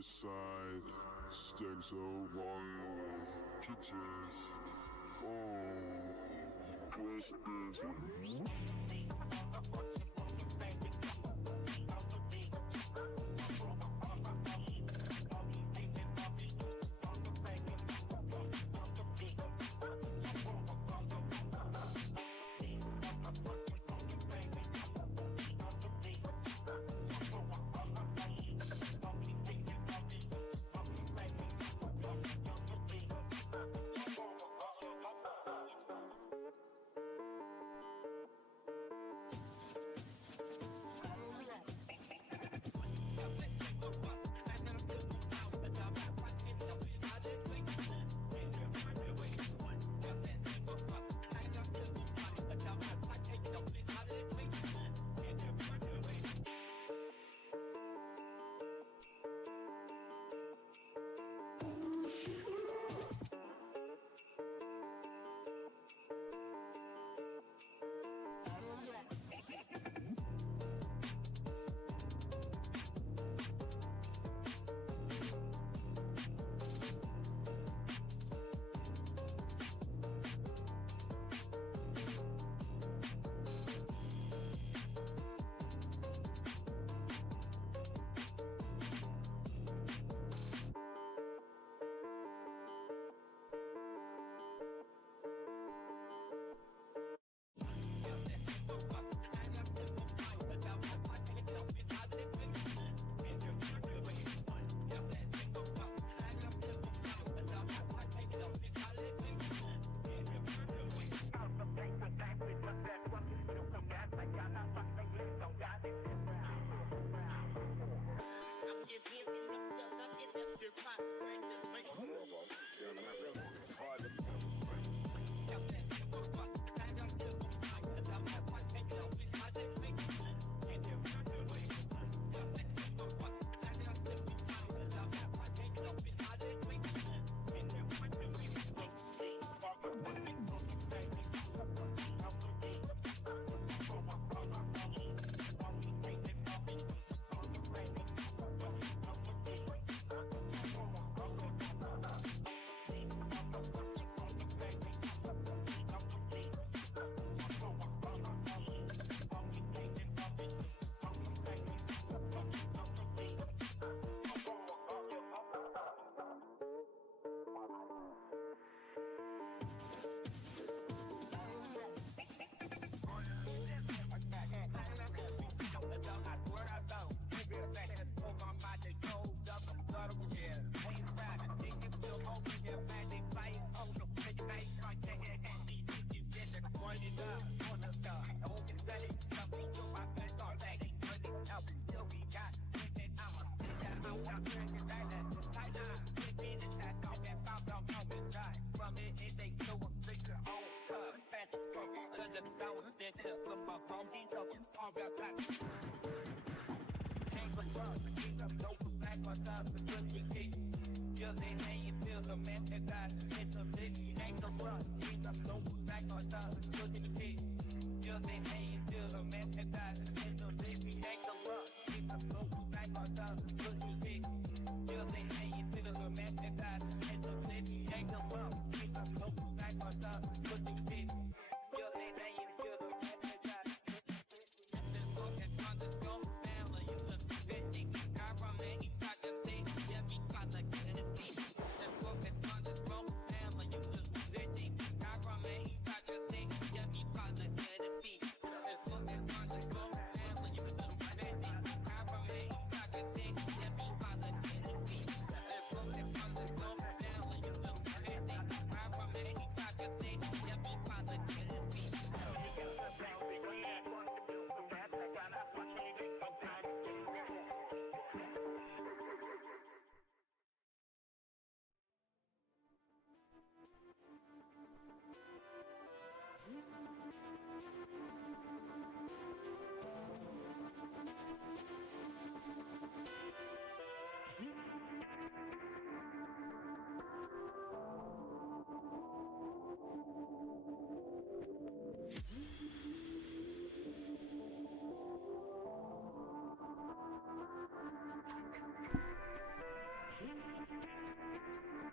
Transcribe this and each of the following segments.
Side stacks of wire pictures. Oh, twisters.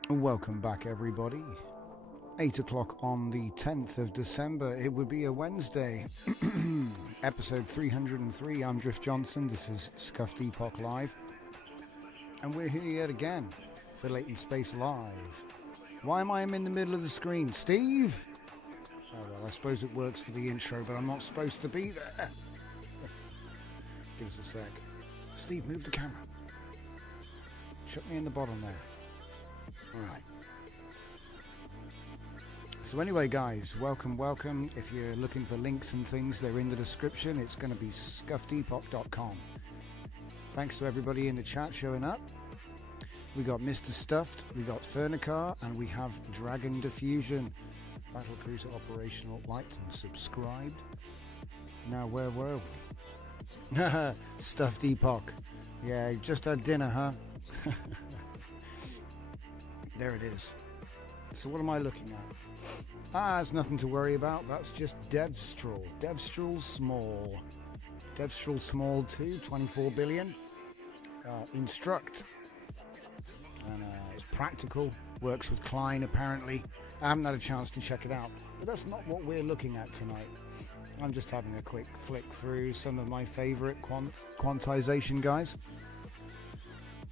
Welcome back, everybody. 8 o'clock on the 10th of December. It would be a Wednesday. Episode 303. I'm Drift Johnson. This is Scuffed Epoch Live. And we're here yet again for Latent Space Live. Why am I in the middle of the screen? Steve? Oh, well, I suppose it works for the intro, but I'm not supposed to be there. Give us a sec. Steve, move the camera. Shut me in the bottom there. Alright. So anyway, guys, welcome. If you're looking for links and things, they're in the description. It's going to be scuffedepoch.com. Thanks to everybody in the chat showing up. We got Mr. Stuffed, we got Fernicar, and we have Dragon Diffusion. Battle Cruiser operational, liked and subscribed. Now, where were we? Stuffed Epoch. Yeah, just had dinner, huh? There it is. So what am I looking at? It's nothing to worry about. That's just DevStrawl. DevStrawl Small. DevStrawl Small 2, 24 billion. Instruct. And it's practical. Works with Klein, apparently. I haven't had a chance to check it out. But that's not what we're looking at tonight. I'm just having a quick flick through some of my favorite quantization guys.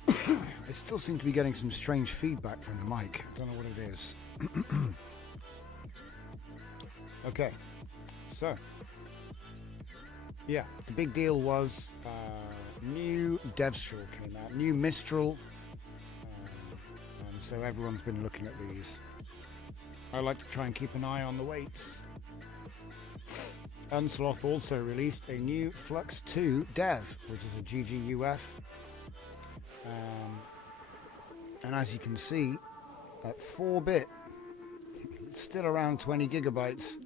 I still seem to be getting some strange feedback from the mic. I don't know what it is. Okay, so yeah, the big deal was new DevStrawl came out, new Mistral, and so everyone's been looking at these. I like to try and keep an eye on the weights. Unsloth also released a new Flux 2 Dev, which is a GGUF. And as you can see, at 4-bit, it's still around 20 gigabytes.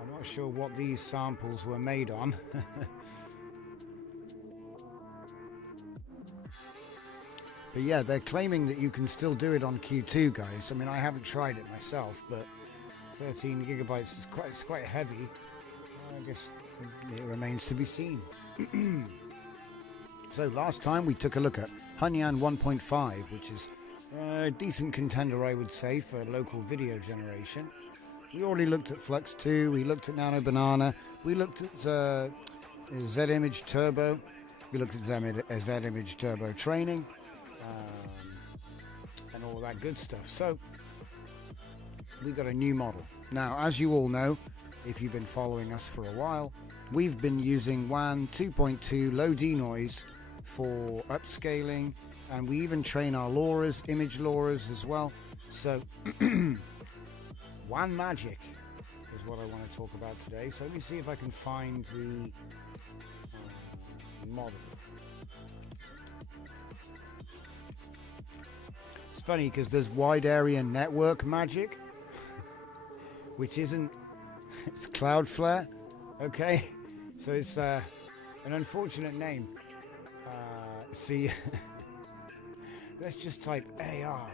I'm not sure what these samples were made on. But yeah, they're claiming that you can still do it on Q2, guys. I mean, I haven't tried it myself, but 13 gigabytes is quite heavy. I guess it remains to be seen. So last time we took a look at Hunyan 1.5, which is a decent contender, I would say, for local video generation. We already looked at Flux 2, we looked at Nano Banana, we looked at Z-Image Turbo, we looked at Z-Image Turbo Training, and all that good stuff. So we got a new model. Now, as you all know, if you've been following us for a while, we've been using WAN 2.2 low denoise for upscaling, and we even train our LoRa's, image LoRa's as well. So WAN magic is what I want to talk about today. So let me see if I can find the model. It's funny because there's wide area network magic, which isn't, it's Cloudflare. Okay, so it's an unfortunate name. See, Let's just type AI.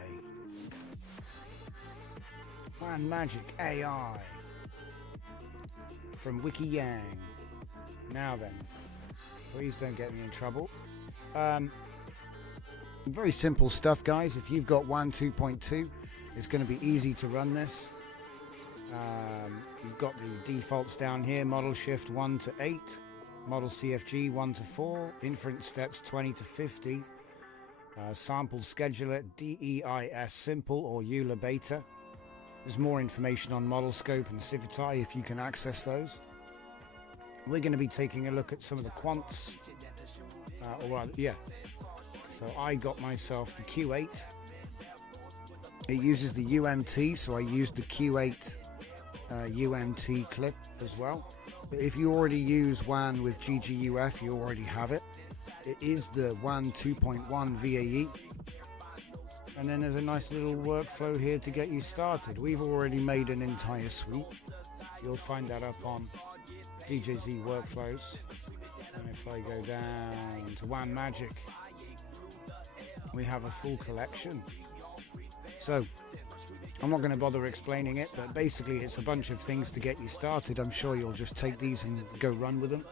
WAN Magic AI. From Wiki Yang. Now then. Please don't get me in trouble. Very simple stuff, guys. If you've got WAN 2.2, it's going to be easy to run this. You've got the defaults down here, model shift 1 to 8, model CFG 1 to 4, inference steps 20 to 50, sample scheduler DEIS simple or EULA beta. There's more information on model scope and Civitai if you can access those. We're going to be taking a look at some of the quants. So I got myself the Q8. It uses the UMT, so I used the Q8 UMT clip as well. But if you already use WAN with GGUF, you already have it. It is the WAN 2.1 VAE. And then there's a nice little workflow here to get you started. We've already made an entire suite. You'll find that up on DJZ Workflows. And if I go down to WAN Magic, we have a full collection. So I'm not going to bother explaining it, but basically it's a bunch of things to get you started. I'm sure you'll just take these and go run with them.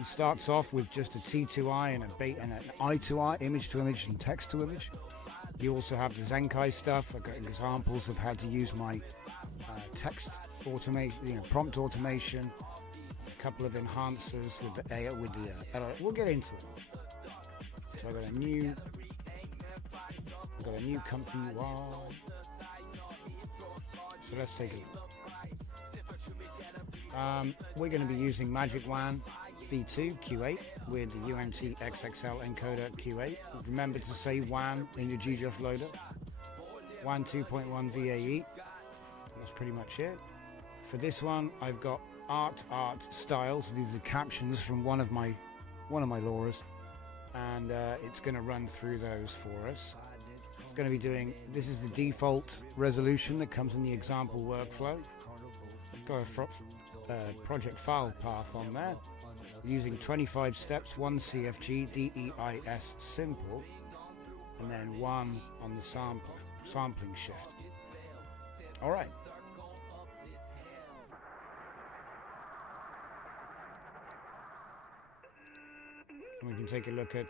It starts off with just a T2I and an I2I, image to image and text to image. You also have the Zenkai stuff. I've got examples of how to use my text automation, prompt automation, a couple of enhancers with the AI, we'll get into it. So I've got a new comfy WAN. So let's take a look. We're going to be using Magic WAN V2 Q8 with the UMT XXL encoder Q8. Remember to say WAN in your GGF loader. WAN 2.1 VAE. That's pretty much it. For this one, I've got art style. So these are captions from one of my LoRa's, and it's going to run through those for us. It's going to be doing. This is the default resolution that comes in the example workflow. Got a project file path on there. Using 25 steps, 1 CFG DEIS simple, and then 1 on the sampling shift. All right. And we can take a look at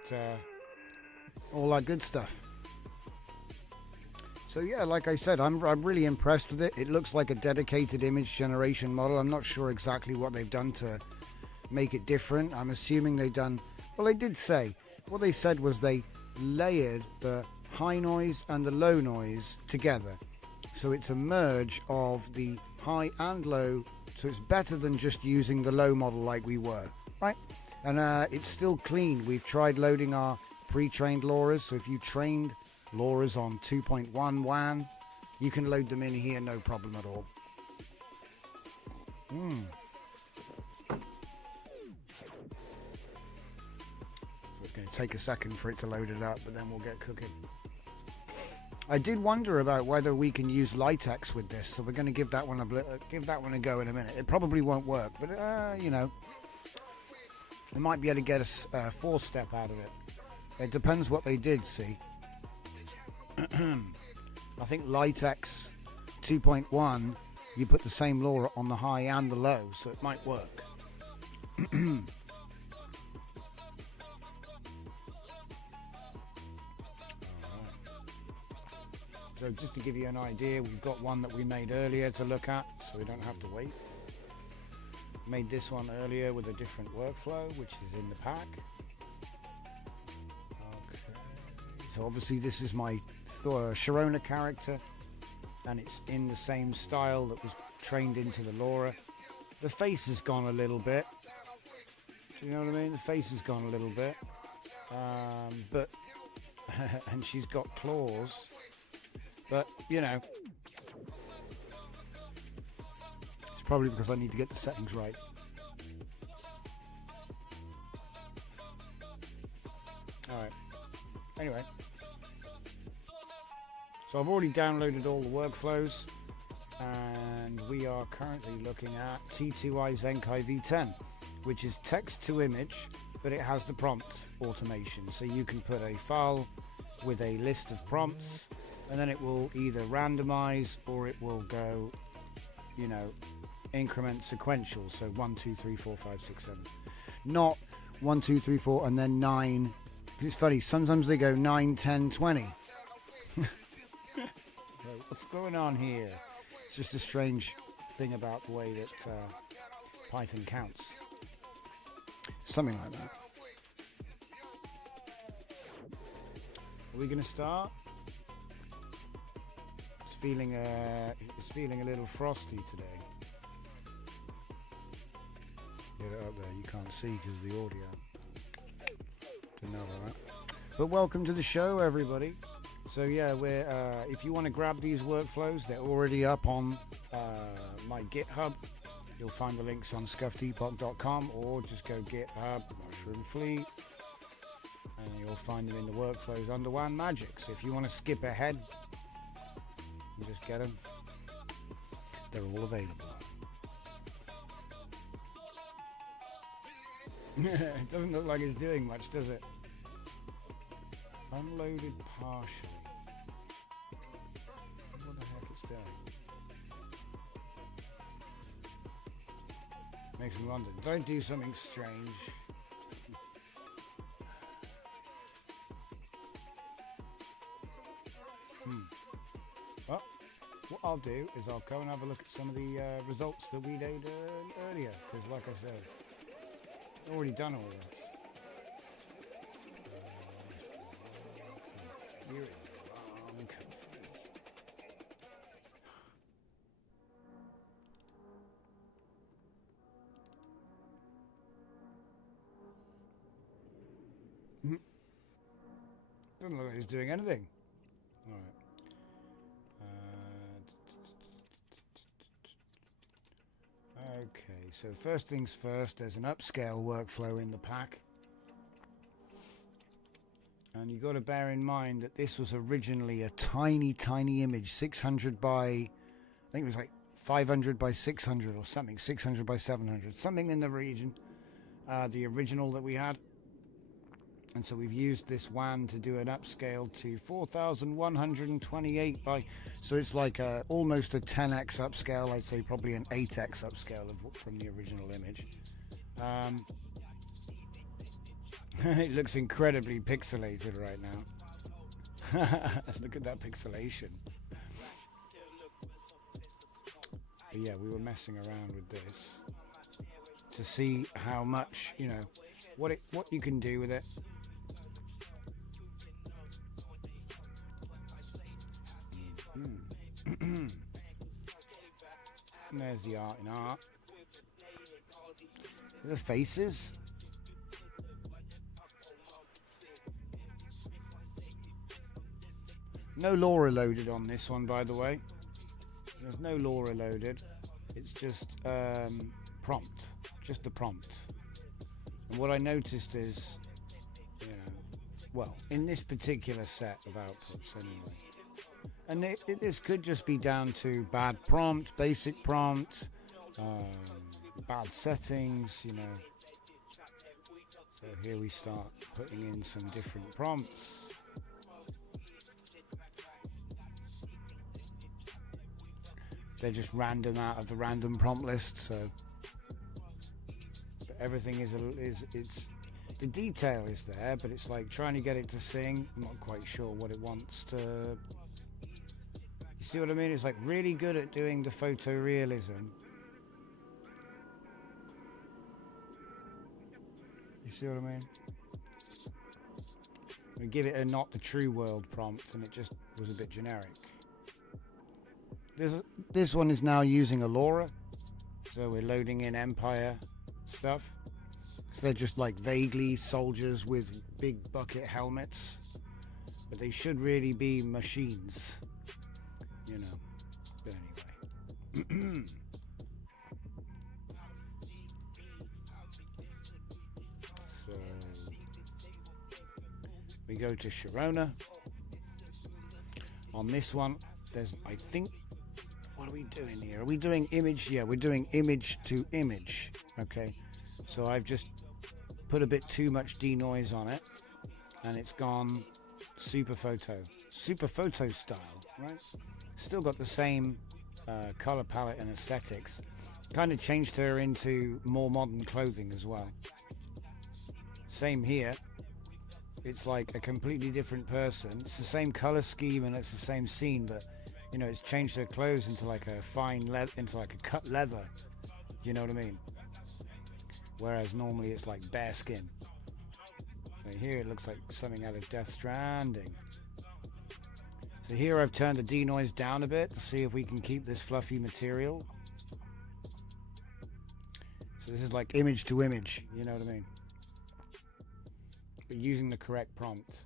all that good stuff. So yeah, like I said, I'm really impressed with it. It looks like a dedicated image generation model. I'm not sure exactly what they've done to make it different. I'm assuming they've done, well, they did say, what they said was they layered the high noise and the low noise together. So it's a merge of the high and low, so it's better than just using the low model like we were, right? And it's still clean. We've tried loading our pre-trained LoRa's, so if you trained LoRa's on 2.1 WAN, you can load them in here, no problem at all. It's going to take a second for it to load it up, but then we'll get cooking. I did wonder about whether we can use Litex with this, so we're going to give that one a go in a minute. It probably won't work, but we might be able to get a 4-step out of it. It depends what they did, see. I think Litex 2.1, you put the same LoRa on the high and the low, so it might work. So just to give you an idea, we've got one that we made earlier to look at, so we don't have to wait. Made this one earlier with a different workflow, which is in the pack. Okay. So obviously this is my Sharona character, and it's in the same style that was trained into the LoRa. The face has gone a little bit. Do you know what I mean? The face has gone a little bit. But and she's got claws. But, it's probably because I need to get the settings right. Alright. Anyway. So I've already downloaded all the workflows, and we are currently looking at T2i Zenkai V10, which is text to image but it has the prompt automation. So you can put a file with a list of prompts, and then it will either randomize or it will go, you know, increment sequential. So 1, 2, 3, 4, 5, 6, 7. Not 1, 2, 3, 4, and then 9. Because it's funny, sometimes they go 9, 10, 20. What's going on here? It's just a strange thing about the way that Python counts. Something like that. Are we going to start? It's feeling a little frosty today. Get it up there. You can't see because of the audio. Didn't know about that. But welcome to the show, everybody. So yeah, we're if you want to grab these workflows, they're already up on my GitHub. You'll find the links on scuffedepoch.com, or just go GitHub Mushroom Fleet, and you'll find them in the workflows under WAN Magic. So if you want to skip ahead, you just get them. They're all available. It doesn't look like it's doing much, does it? Unloaded partially. What the heck it's doing? Makes me wonder. Don't do something strange. Well, what I'll do is I'll go and have a look at some of the results that we did earlier. Because like I said, I've already done all this. Here it is. Doesn't look like he's doing anything. All right. Okay, so first things first, there's an upscale workflow in the pack. And you've got to bear in mind that this was originally a tiny, tiny image, 600 by, I think it was like 500 by 600 or something, 600 by 700, something in the region, the original that we had. And so we've used this WAN to do an upscale to 4128 by, so it's like almost a 10x upscale. I'd say probably an 8x upscale from the original image. It looks incredibly pixelated right now. Look at that pixelation. But yeah, we were messing around with this to see how much, you know, what you can do with it. And there's the art in art. The faces. No LoRa loaded on this one, by the way. There's no LoRa loaded. It's just prompt. Just the prompt. And what I noticed is, you know, well, in this particular set of outputs anyway. And this could just be down to bad prompt, basic prompt, bad settings, you know. So here we start putting in some different prompts. They're just random out of the random prompt list, so. But everything is the detail is there, but it's like trying to get it to sing. I'm not quite sure what it wants to. You see what I mean? It's like really good at doing the photorealism. You see what I mean? We give it a not the true world prompt, and it just was a bit generic. This one is now using a LoRa, so we're loading in Empire stuff. So they're just like vaguely soldiers with big bucket helmets, but they should really be machines, you know. But anyway. So we go to Sharona. On this one, there's, I think, what are we doing here? Are we doing image? Yeah, we're doing image to image. Okay, so I've just put a bit too much denoise on it, and it's gone super photo style, right? Still got the same color palette and aesthetics. Kind of changed her into more modern clothing as well. Same here. It's like a completely different person. It's the same color scheme and it's the same scene, but you know, it's changed her clothes into like a fine leather, into like a cut leather. You know what I mean? Whereas normally it's like bare skin. So here it looks like something out of Death Stranding. So here I've turned the denoise down a bit to see if we can keep this fluffy material. So this is like image to image, you know what I mean? But using the correct prompt.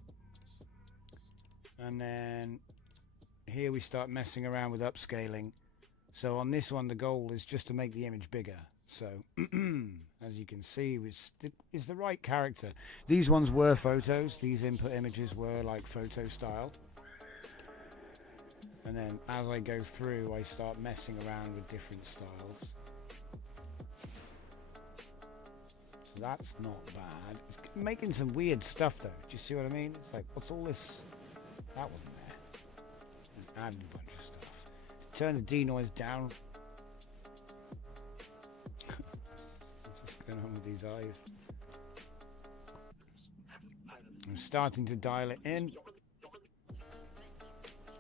And then here we start messing around with upscaling. So on this one the goal is just to make the image bigger. So as you can see, it's the right character. These ones were photos. These input images were like photo style. And then as I go through, I start messing around with different styles. So that's not bad. It's making some weird stuff though. Do you see what I mean? It's like, what's all this? That wasn't there. It's adding a bunch of stuff. Turn the denoise down. What's going on with these eyes? I'm starting to dial it in.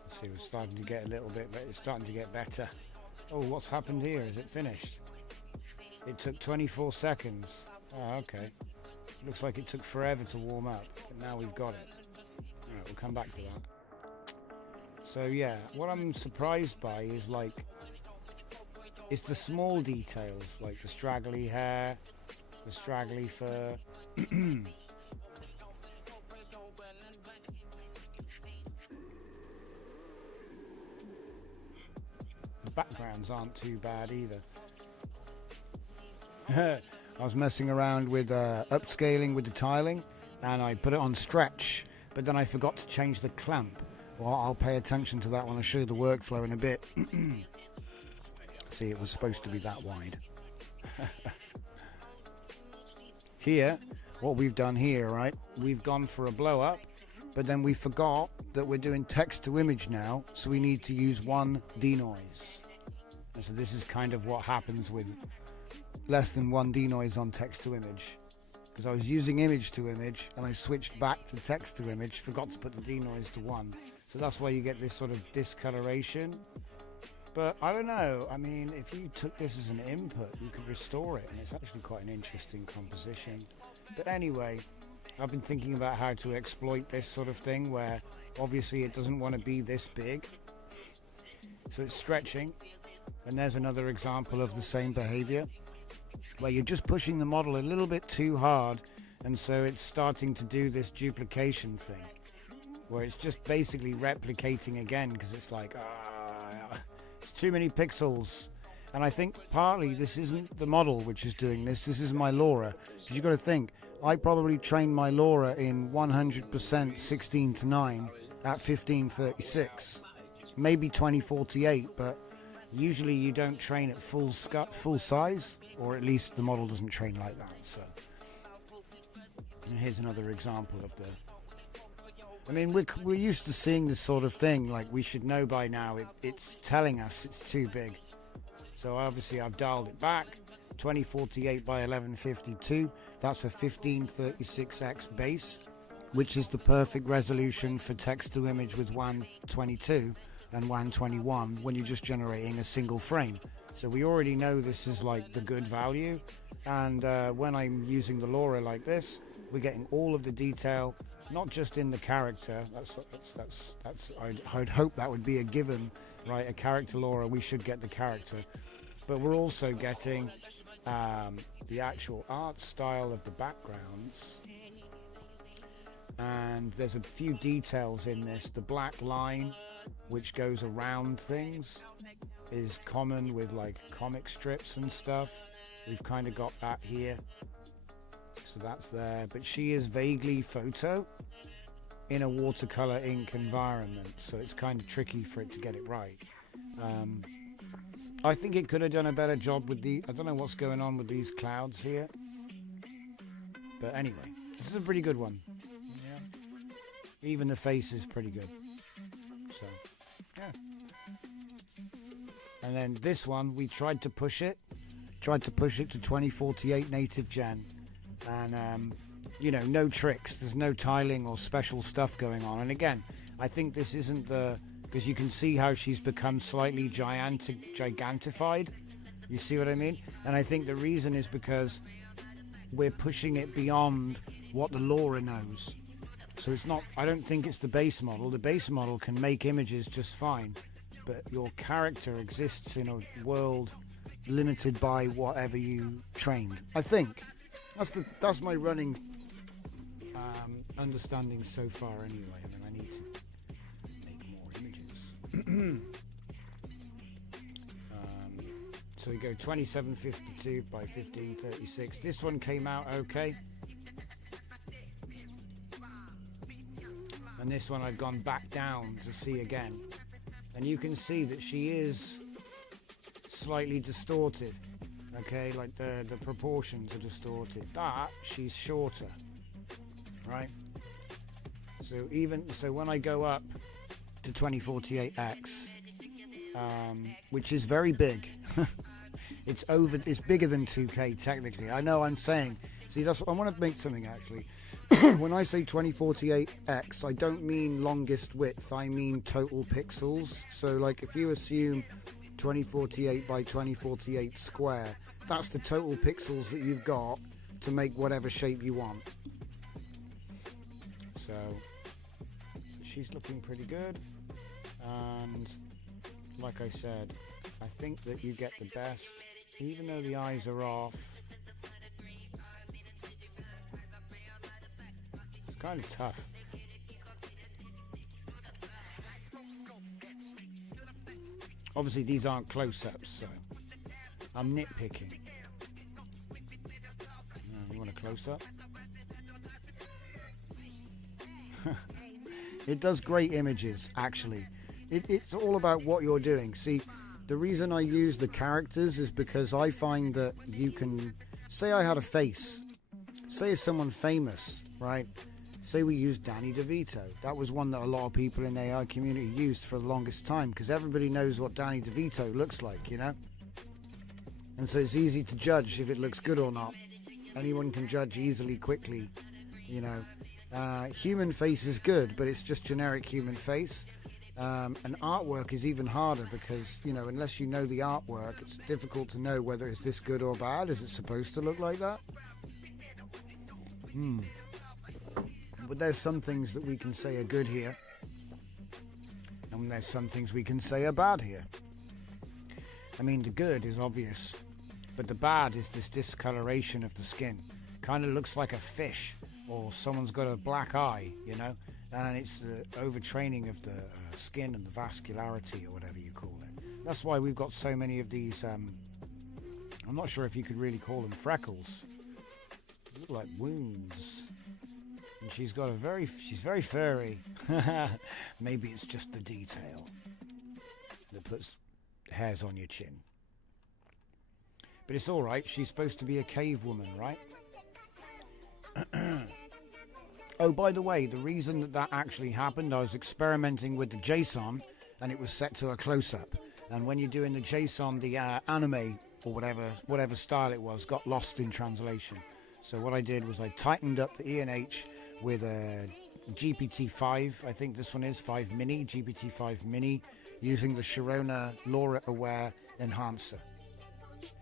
See, we're starting to get a little bit better. It's starting to get better. Oh, what's happened here? Is it finished? It took 24 seconds. Oh, okay. Looks like it took forever to warm up, but now we've got it. Alright, we'll come back to that. So yeah, what I'm surprised by is like, it's the small details, like the straggly hair, the straggly fur. Backgrounds aren't too bad either. I was messing around with upscaling with the tiling and I put it on stretch, but then I forgot to change the clamp. Well, I'll pay attention to that when I show you the workflow in a bit. See, it was supposed to be that wide. Here, what we've done here, right, we've gone for a blow up, but then we forgot that we're doing text to image now, so we need to use one denoise. And so this is kind of what happens with less than one denoise on text to image. Because I was using image to image and I switched back to text to image, forgot to put the denoise to 1. So that's why you get this sort of discoloration. But I don't know, I mean, if you took this as an input, you could restore it, and it's actually quite an interesting composition. But anyway, I've been thinking about how to exploit this sort of thing where obviously it doesn't want to be this big. So it's stretching. And there's another example of the same behavior where you're just pushing the model a little bit too hard, and so it's starting to do this duplication thing where it's just basically replicating again because it's like, it's too many pixels. And I think partly this isn't the model which is doing this is my LoRa. Because you've got to think, I probably trained my LoRa in 100% 16:9 at 1536, maybe 2048, but usually you don't train at full size, or at least the model doesn't train like that. So, and here's another example of the. I mean, we're used to seeing this sort of thing. Like, we should know by now. It's telling us it's too big. So obviously I've dialed it back. 2048 by 1152. That's a 1536x base, which is the perfect resolution for text to image with WAN 22 and WAN 21 when you're just generating a single frame. So we already know this is like the good value, and when I'm using the LoRa like this, we're getting all of the detail, not just in the character. I'd hope that would be a given, right? A character LoRa, we should get the character, but we're also getting the actual art style of the backgrounds. And there's a few details in this. The black line which goes around things is common with like comic strips and stuff. We've kind of got that here, so that's there. But she is vaguely photo in a watercolor ink environment, so it's kind of tricky for it to get it right. I think it could have done a better job with I don't know what's going on with these clouds here, But anyway, this is a pretty good one. Yeah. Even the face is pretty good. So, yeah. And then this one, we tried to push it to 2048 native gen. And, you know, no tricks. There's no tiling or special stuff going on. And again, I think this isn't because you can see how she's become slightly gigantified. You see what I mean? And I think the reason is because we're pushing it beyond what the LoRa knows. So it's not, I don't think it's the base model. The base model can make images just fine, but your character exists in a world limited by whatever you trained. I think that's my running understanding so far anyway. And then I need to make more images. So we go 2752 by 1536. This one came out okay. And this one I've gone back down to see again. And you can see that she is slightly distorted. Okay, like the proportions are distorted. That, she's shorter. Right? So when I go up to 2048X, which is very big. It's bigger than 2K technically. I know I'm saying. See, that's what I want to make something actually. When I say 2048X, I don't mean longest width. I mean total pixels. So, like, if you assume 2048 by 2048 square, that's the total pixels that you've got to make whatever shape you want. So, she's looking pretty good. And, like I said, I think that you get the best, even though the eyes are off. It's kind of tough. Obviously these aren't close-ups, so I'm nitpicking. You want a close-up? It does great images, actually. It's all about what you're doing. See, the reason I use the characters is because I find that you can... Say I had a face. Say it's someone famous, right? Say we used Danny DeVito. That was one that a lot of people in the AI community used for the longest time because everybody knows what Danny DeVito looks like, you know? And so it's easy to judge if it looks good or not. Anyone can judge easily, quickly, you know? Human face is good, but it's just generic human face. And artwork is even harder because, you know, unless you know the artwork, it's difficult to know whether it's this good or bad. Is it supposed to look like that? But there's some things that we can say are good here, and there's some things we can say are bad here. I mean, the good is obvious, but the bad is this discoloration of the skin. Kind of looks like a fish, or someone's got a black eye, you know? And it's the overtraining of the skin and the vascularity, or whatever you call it. That's why we've got so many of these, I'm not sure if you could really call them freckles. They look like wounds. And she's very furry. Maybe it's just the detail that puts hairs on your chin. But it's alright, she's supposed to be a cave woman, right? Oh, by the way, the reason that actually happened, I was experimenting with the JSON and it was set to a close-up. And when you're doing the JSON, the anime or whatever style it was, got lost in translation. So what I did was I tightened up the ENH with a GPT-5, I think this one is 5 Mini, GPT-5 Mini, using the Sharona LoRa-aware enhancer,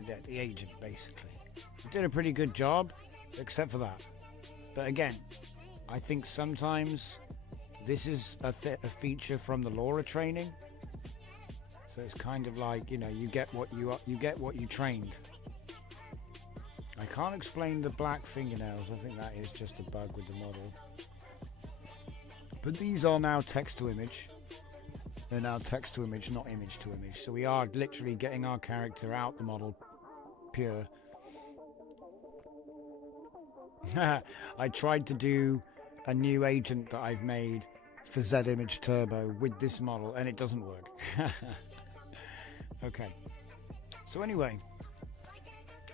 the agent basically. It did a pretty good job, except for that. But again, I think sometimes this is a feature from the LoRa training, so it's kind of like, you know, you get what you trained. I can't explain the black fingernails. I think that is just a bug with the model. But these are now text to image. They're now text to image, not image to image. So we are literally getting our character out the model pure. I tried to do a new agent that I've made for Z-Image Turbo with this model and it doesn't work. Okay. So anyway,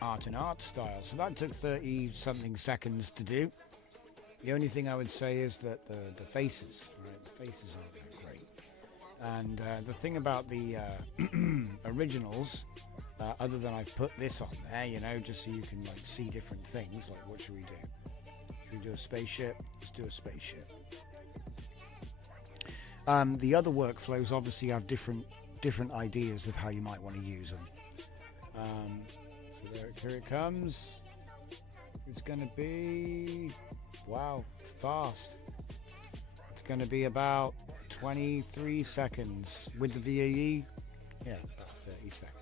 art and art style. So that took 30 something seconds to do. The only thing I would say is that the faces, right? The faces aren't that great. And the thing about the originals, other than I've put this on there, you know, just so you can like see different things. Like, what should we do? Should we do a spaceship? Let's do a spaceship. The other workflows obviously have different ideas of how you might want to use them. So here it comes. It's going to be, wow, fast. It's going to be about 23 seconds with the VAE. Yeah, about 30 seconds.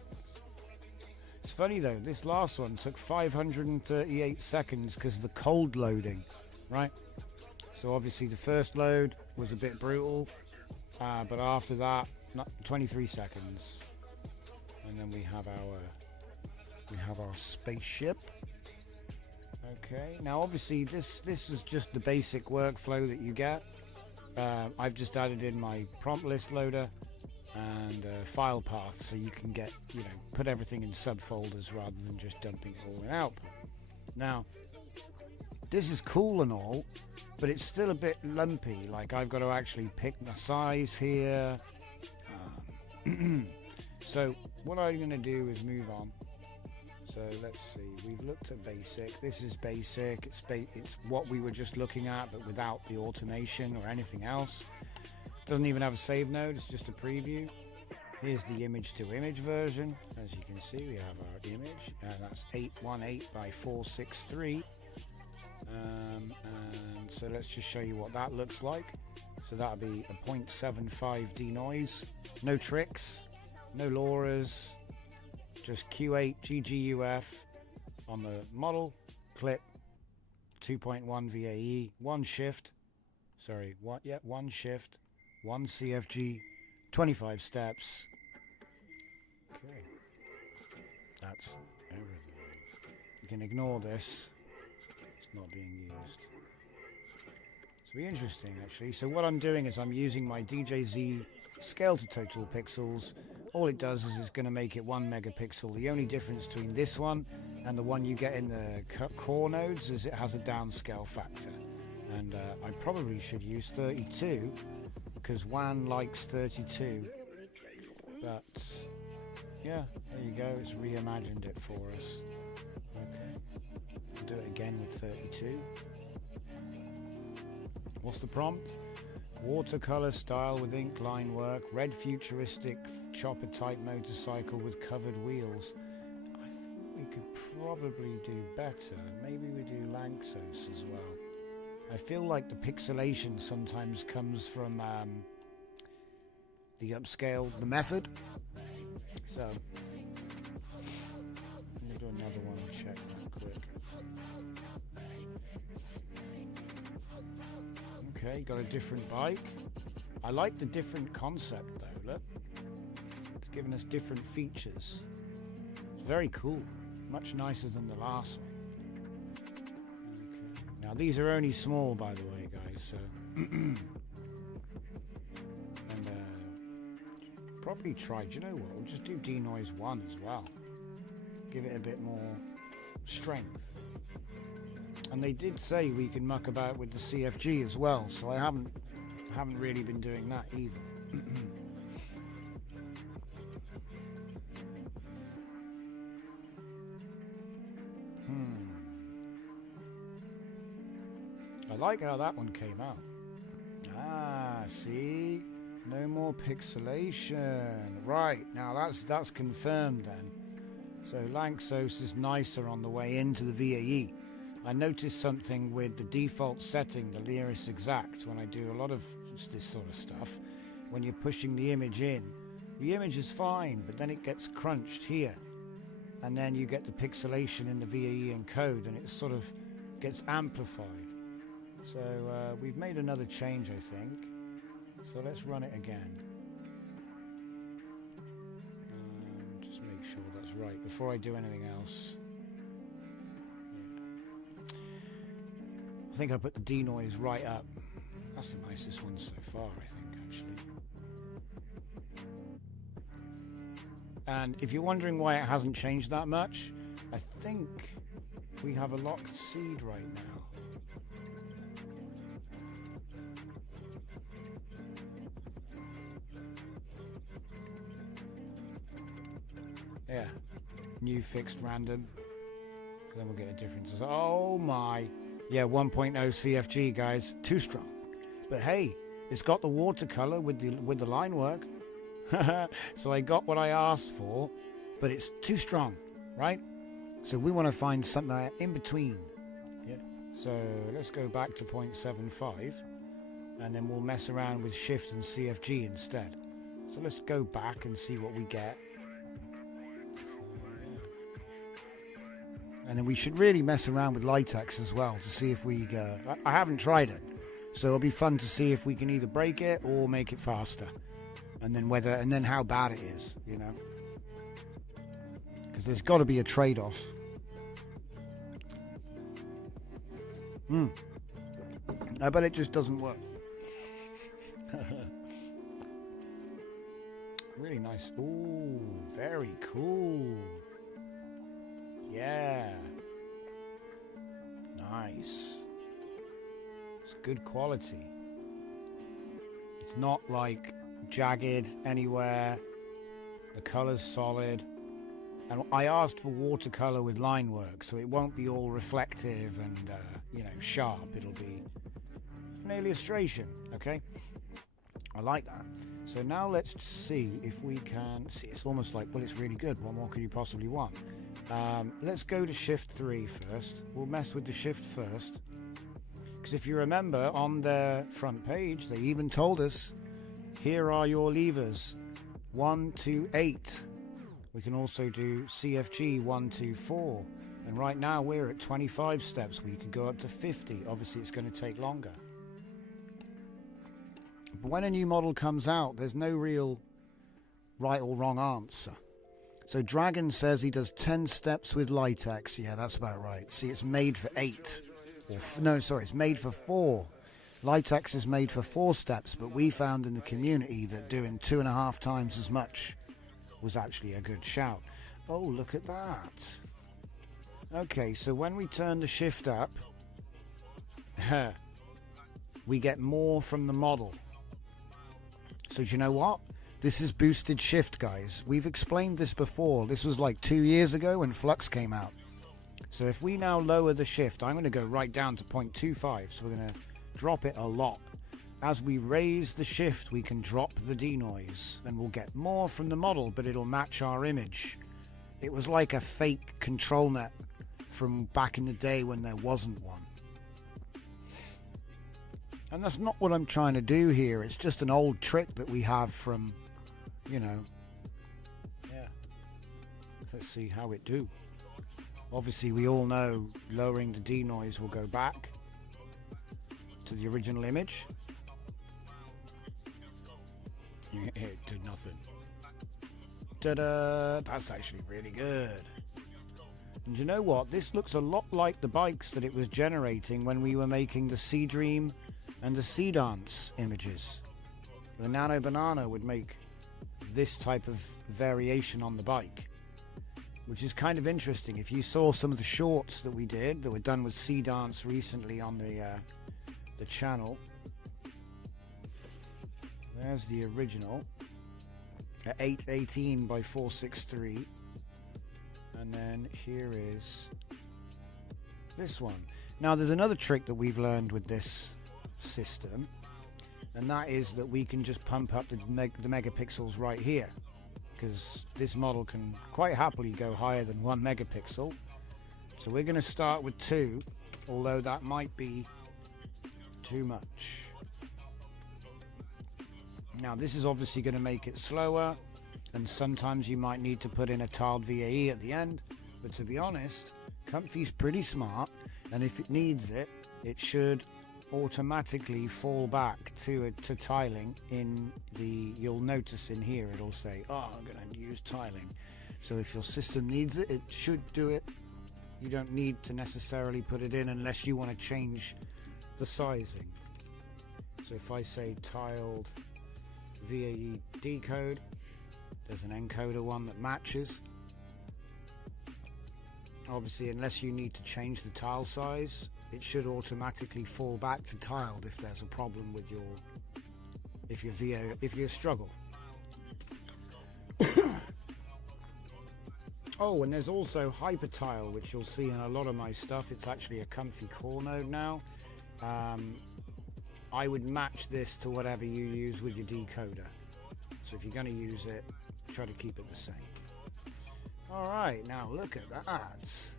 It's funny though, this last one took 538 seconds because of the cold loading, right? So obviously the first load was a bit brutal, but after that, 23 seconds, and then we have our spaceship. Okay, now obviously this is just the basic workflow that you get. I've just added in my prompt list loader and file path, so you can get, you know, put everything in subfolders rather than just dumping it all in output. Now, this is cool and all, but it's still a bit lumpy. Like, I've got to actually pick the size here. So what I'm going to do is move on. So let's see, we've looked at basic. This is basic. It's what we were just looking at, but without the automation or anything else. Doesn't even have a save node, it's just a preview. Here's the image to image version. As you can see, we have our image, and that's 818 by 463. And so let's just show you what that looks like. So that'll be a 0.75 denoise, no tricks, no LoRa's, just Q8 GGUF on the model, clip, 2.1 VAE, one shift, one CFG, 25 steps. Okay, that's everything. You can ignore this, it's not being used. It's be interesting actually. So what I'm doing is I'm using my DJZ scale to total pixels. All it does is it's going to make it 1 megapixel. The only difference between this one and the one you get in the core nodes is it has a downscale factor. And I probably should use 32 because WAN likes 32. But yeah, there you go. It's reimagined it for us. Okay, I'll do it again with 32. What's the prompt? Watercolor style with ink line work, red futuristic chopper type motorcycle with covered wheels. I think we could probably do better. Maybe we do Lanxos as well. I feel like the pixelation sometimes comes from the upscale, the method. So I'm gonna do another one and check that quick. Okay, got a different bike. I like the different concept though, look. It's given us different features. It's very cool. Much nicer than the last one. Okay. Now these are only small, by the way, guys, so and probably try, do you know what? We'll just do denoise 1 as well. Give it a bit more strength. And they did say we can muck about with the CFG as well, so I haven't really been doing that either. I like how that one came out. Ah, see? No more pixelation. Right, now that's confirmed then. So Lanxos is nicer on the way into the VAE. I noticed something with the default setting, the Lyris Exact, when I do a lot of this sort of stuff. When you're pushing the image in, the image is fine, but then it gets crunched here. And then you get the pixelation in the VAE encode, and it sort of gets amplified. So we've made another change, I think. So let's run it again. Just make sure that's right before I do anything else. I think I put the denoise right up. That's the nicest one so far, I think, actually. And if you're wondering why it hasn't changed that much, I think we have a locked seed right now. Yeah, new fixed random. Then we'll get a difference. Oh my. Yeah, 1.0 CFG, guys. Too strong. But hey, it's got the watercolor with the line work. So I got what I asked for, but it's too strong, right? So we want to find something in between. Yeah. So let's go back to 0.75, and then we'll mess around with shift and CFG instead. So let's go back and see what we get. And then we should really mess around with Litex as well to see if we I haven't tried it, so it'll be fun to see if we can either break it or make it faster, and then how bad it is, you know, because there's got to be a trade-off. I bet it just doesn't work. Really nice. Ooh, very cool. Yeah. Nice. It's good quality. It's not like jagged anywhere. The color's solid. And I asked for watercolor with line work, so it won't be all reflective and, you know, sharp. It'll be an illustration, okay? I like that. So now let's see if we can see. It's almost like, well, it's really good. What more could you possibly want? Let's go to shift 3 first. We'll mess with the shift first, because if you remember on the front page they even told us here are your levers 1 to 8. We can also do CFG 1 to 4, and right now we're at 25 steps. We could go up to 50. Obviously it's going to take longer, but when a new model comes out there's no real right or wrong answer. So Dragon says he does 10 steps with Litex. Yeah, that's about right. See, it's made for 8. It's made for 4. Litex is made for 4 steps, but we found in the community that doing 2.5 times as much was actually a good shout. Oh, look at that. Okay, so when we turn the shift up, we get more from the model. So do you know what? This is boosted shift, guys. We've explained this before. This was like 2 years ago when Flux came out. So if we now lower the shift, I'm going to go right down to 0.25. So we're going to drop it a lot. As we raise the shift, we can drop the denoise, and we'll get more from the model, but it'll match our image. It was like a fake control net from back in the day when there wasn't one. And that's not what I'm trying to do here. It's just an old trick that we have from, you know. Yeah. Let's see how it do. Obviously, we all know lowering the denoise will go back to the original image. It did nothing. Ta-da! That's actually really good. And you know what? This looks a lot like the bikes that it was generating when we were making the Sea Dream and the Sea Dance images. The Nano Banana would make this type of variation on the bike, which is kind of interesting. If you saw some of the shorts that we did that were done with Sea Dance recently on the channel, there's the original at 818 by 463, and then here is this one. Now there's another trick that we've learned with this system, and that is that we can just pump up the megapixels right here, because this model can quite happily go higher than 1 megapixel. So we're going to start with 2, although that might be too much. Now this is obviously going to make it slower, and sometimes you might need to put in a tiled VAE at the end, but to be honest, Comfy's pretty smart, and if it needs it, it should automatically fall back to tiling in the, you'll notice in here it'll say, oh, I'm going to use tiling. So if your system needs it, it should do it. You don't need to necessarily put it in unless you want to change the sizing. So if I say tiled VAE decode, there's an encoder one that matches. Obviously, unless you need to change the tile size, it should automatically fall back to tiled if there's a problem with your, if you struggle. Oh, and there's also hyper tile, which you'll see in a lot of my stuff. It's actually a comfy core node now. I would match this to whatever you use with your decoder. So if you're going to use it, try to keep it the same. Alright, now look at that.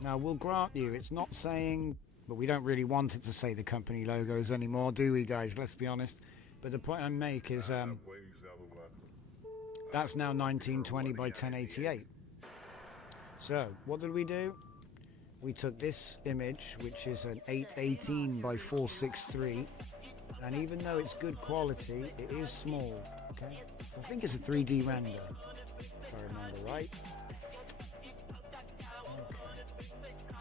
Now we'll grant you, it's not saying, but we don't really want it to say the company logos anymore, do we guys? Let's be honest. But the point I make is that's now 1920 by 1088. So what did we do? We took this image, which is an 818 by 463, and even though it's good quality, it is small. Okay, so I think it's a 3D render, if I remember right. Okay.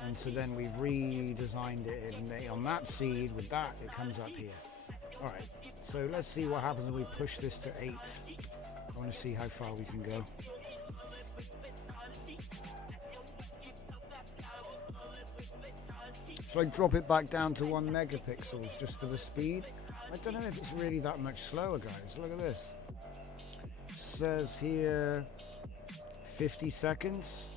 And so then we've redesigned it, and on that seed with that, it comes up here. All right. So let's see what happens when we push this to 8. I want to see how far we can go. So I drop it back down to 1 megapixels just for the speed. I don't know if it's really that much slower, guys. Look at this. It says here 50 seconds.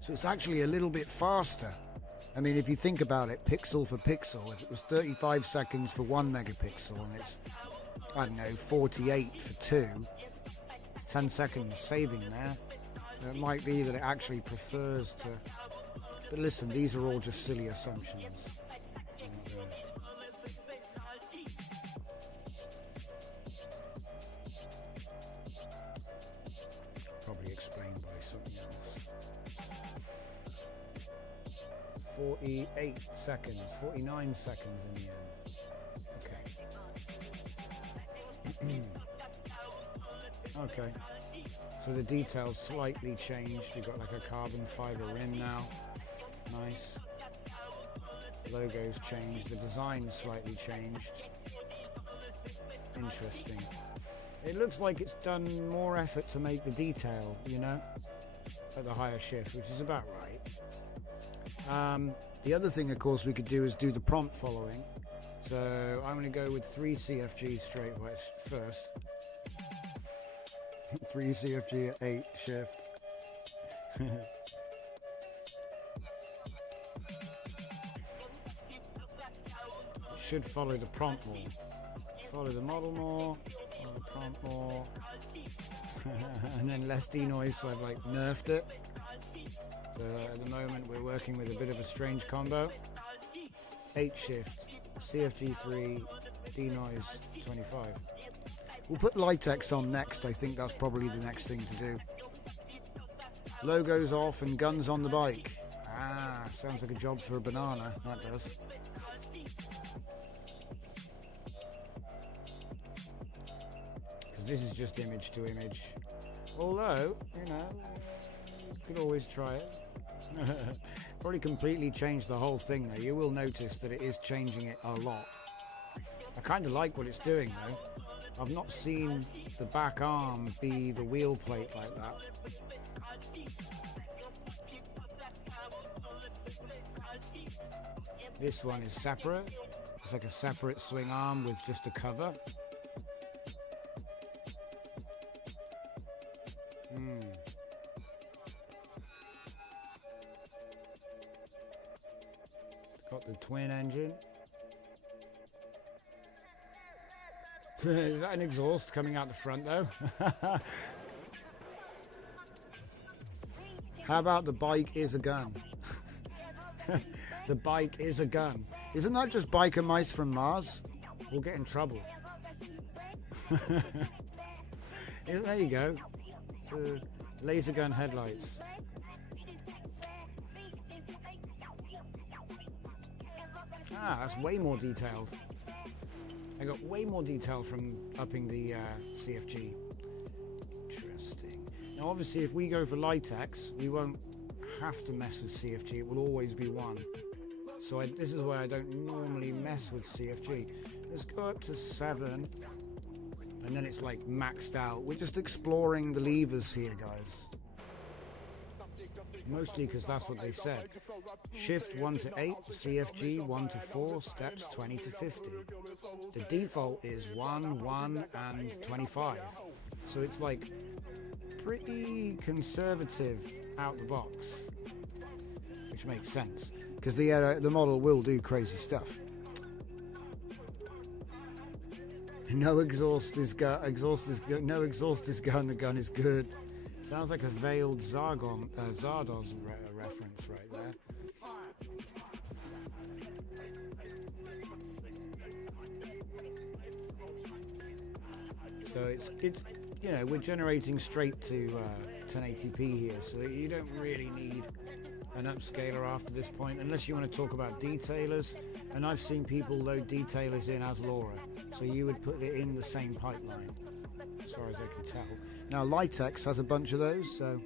So it's actually a little bit faster. I mean, if you think about it, pixel for pixel, if it was 35 seconds for 1 megapixel and it's, I don't know, 48 for 2, it's 10 seconds saving there. So it might be that it actually prefers to, but listen, these are all just silly assumptions. Probably explained by something else. 48 seconds, 49 seconds in the end. Okay. Okay. So the details slightly changed. You've got like a carbon fiber rim now. Nice. Logo's changed. The design's slightly changed. Interesting. It looks like it's done more effort to make the detail, you know, at the higher shift, which is about right. The other thing, of course, we could do is do the prompt following. So I'm going to go with 3 CFG straight away first. 3 CFG at 8 shift. Should follow the prompt more. Follow the model more. Follow the prompt more. And then less denoise, so I've like nerfed it. So at the moment we're working with a bit of a strange combo. 8 shift, CFG 3, denoise 25. We'll put Litex on next. I think that's probably the next thing to do. Logos off and guns on the bike. Ah, sounds like a job for a banana. That does. Because this is just image to image. Although, you know, you could always try it. Probably completely change the whole thing though. You will notice that it is changing it a lot. I kind of like what it's doing though. I've not seen the back arm be the wheel plate like that. This one is separate. It's like a separate swing arm with just a cover. Got the twin engine. Is that an exhaust coming out the front though? How about the bike is a gun? The bike is a gun. Isn't that just biker mice from Mars? We'll get in trouble. There you go. So, laser gun headlights. Ah, that's way more detailed. I got way more detail from upping the CFG. Interesting. Now obviously if we go for Litex, we won't have to mess with CFG. It will always be 1. So this is why I don't normally mess with CFG. Let's go up to 7. And then it's like maxed out. We're just exploring the levers here, guys. Mostly because that's what they said. Shift 1 to 8, CFG 1 to 4, steps 20 to 50. The default is 1, 1 and 25. So it's like pretty conservative out the box, which makes sense because the model will do crazy stuff. No exhaust is no exhaust is gun. The gun is good. Sounds like a veiled Zardoz reference right there. So it's you know, we're generating straight to 1080p here, so you don't really need an upscaler after this point, unless you want to talk about detailers. And I've seen people load detailers in as LoRa, so you would put it in the same pipeline, as far as I can tell. Now Litex has a bunch of those, so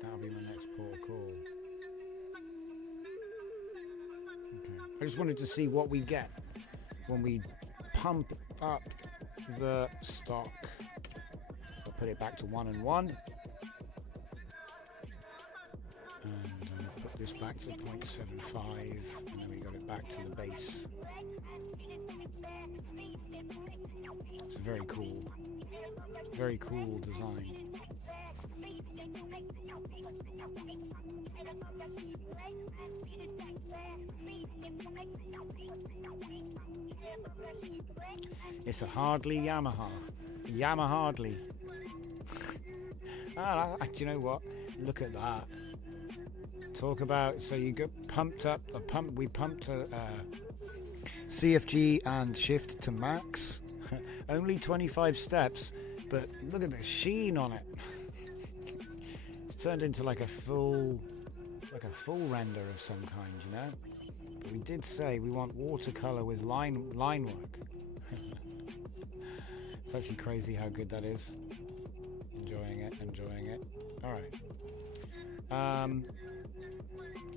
that'll be my next port of call. Okay. I just wanted to see what we get when we pump up the stock. I'll put it back to 1 and 1. And put this back to 0.75, and then we got it back to the base. It's a very cool design. It's a Hardly Yamaha. Yamahardly. Do you know what? Look at that. Talk about, so you get pumped up, we pumped CFG and shift to max. Only 25 steps, but look at the sheen on it. It's turned into like a full render of some kind, you know. But we did say we want watercolor with line work. It's actually crazy how good that is. Enjoying it.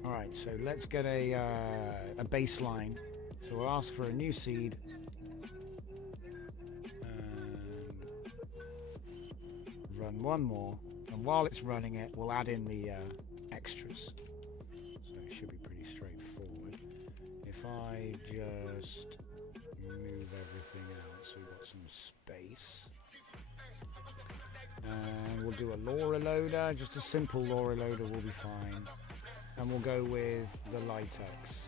All right, so let's get a baseline. So we'll ask for a new seed and run one more, and while it's running it, we'll add in the extras. So it should be pretty straightforward. If I just move everything out so we've got some space. And we'll do a LoRa loader, just a simple LoRa loader will be fine. And we'll go with the Litex.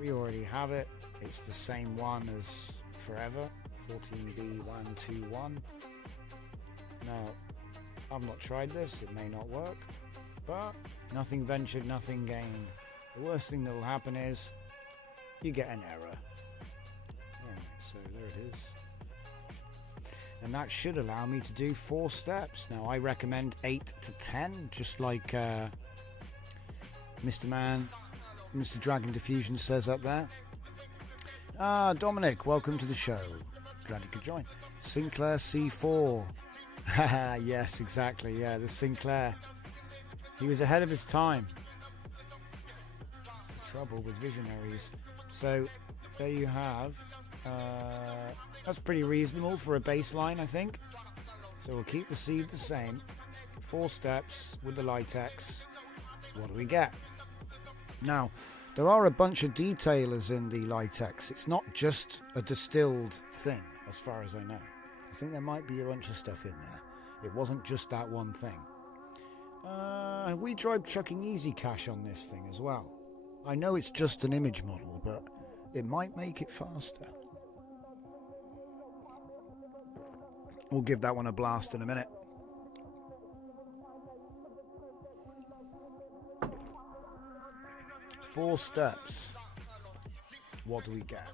We already have it. It's the same one as forever, 14B121. Now, I've not tried this, it may not work, but nothing ventured, nothing gained. The worst thing that will happen is you get an error. Alright, so there it is. And that should allow me to do 4 steps. Now I recommend 8 to 10, just like Mr. Dragon Diffusion says up there. Dominic, welcome to the show. Glad you could join. Sinclair C4. Yes, exactly. Yeah, the Sinclair. He was ahead of his time. That's the trouble with visionaries. So there you have. That's pretty reasonable for a baseline, I think. So we'll keep the seed the same. 4 steps with the Litex. What do we get? Now, there are a bunch of detailers in the Litex. It's not just a distilled thing, as far as I know. I think there might be a bunch of stuff in there. It wasn't just that one thing. We tried chucking easy cache on this thing as well. I know it's just an image model, but it might make it faster. We'll give that one a blast in a minute. Four steps. What do we get?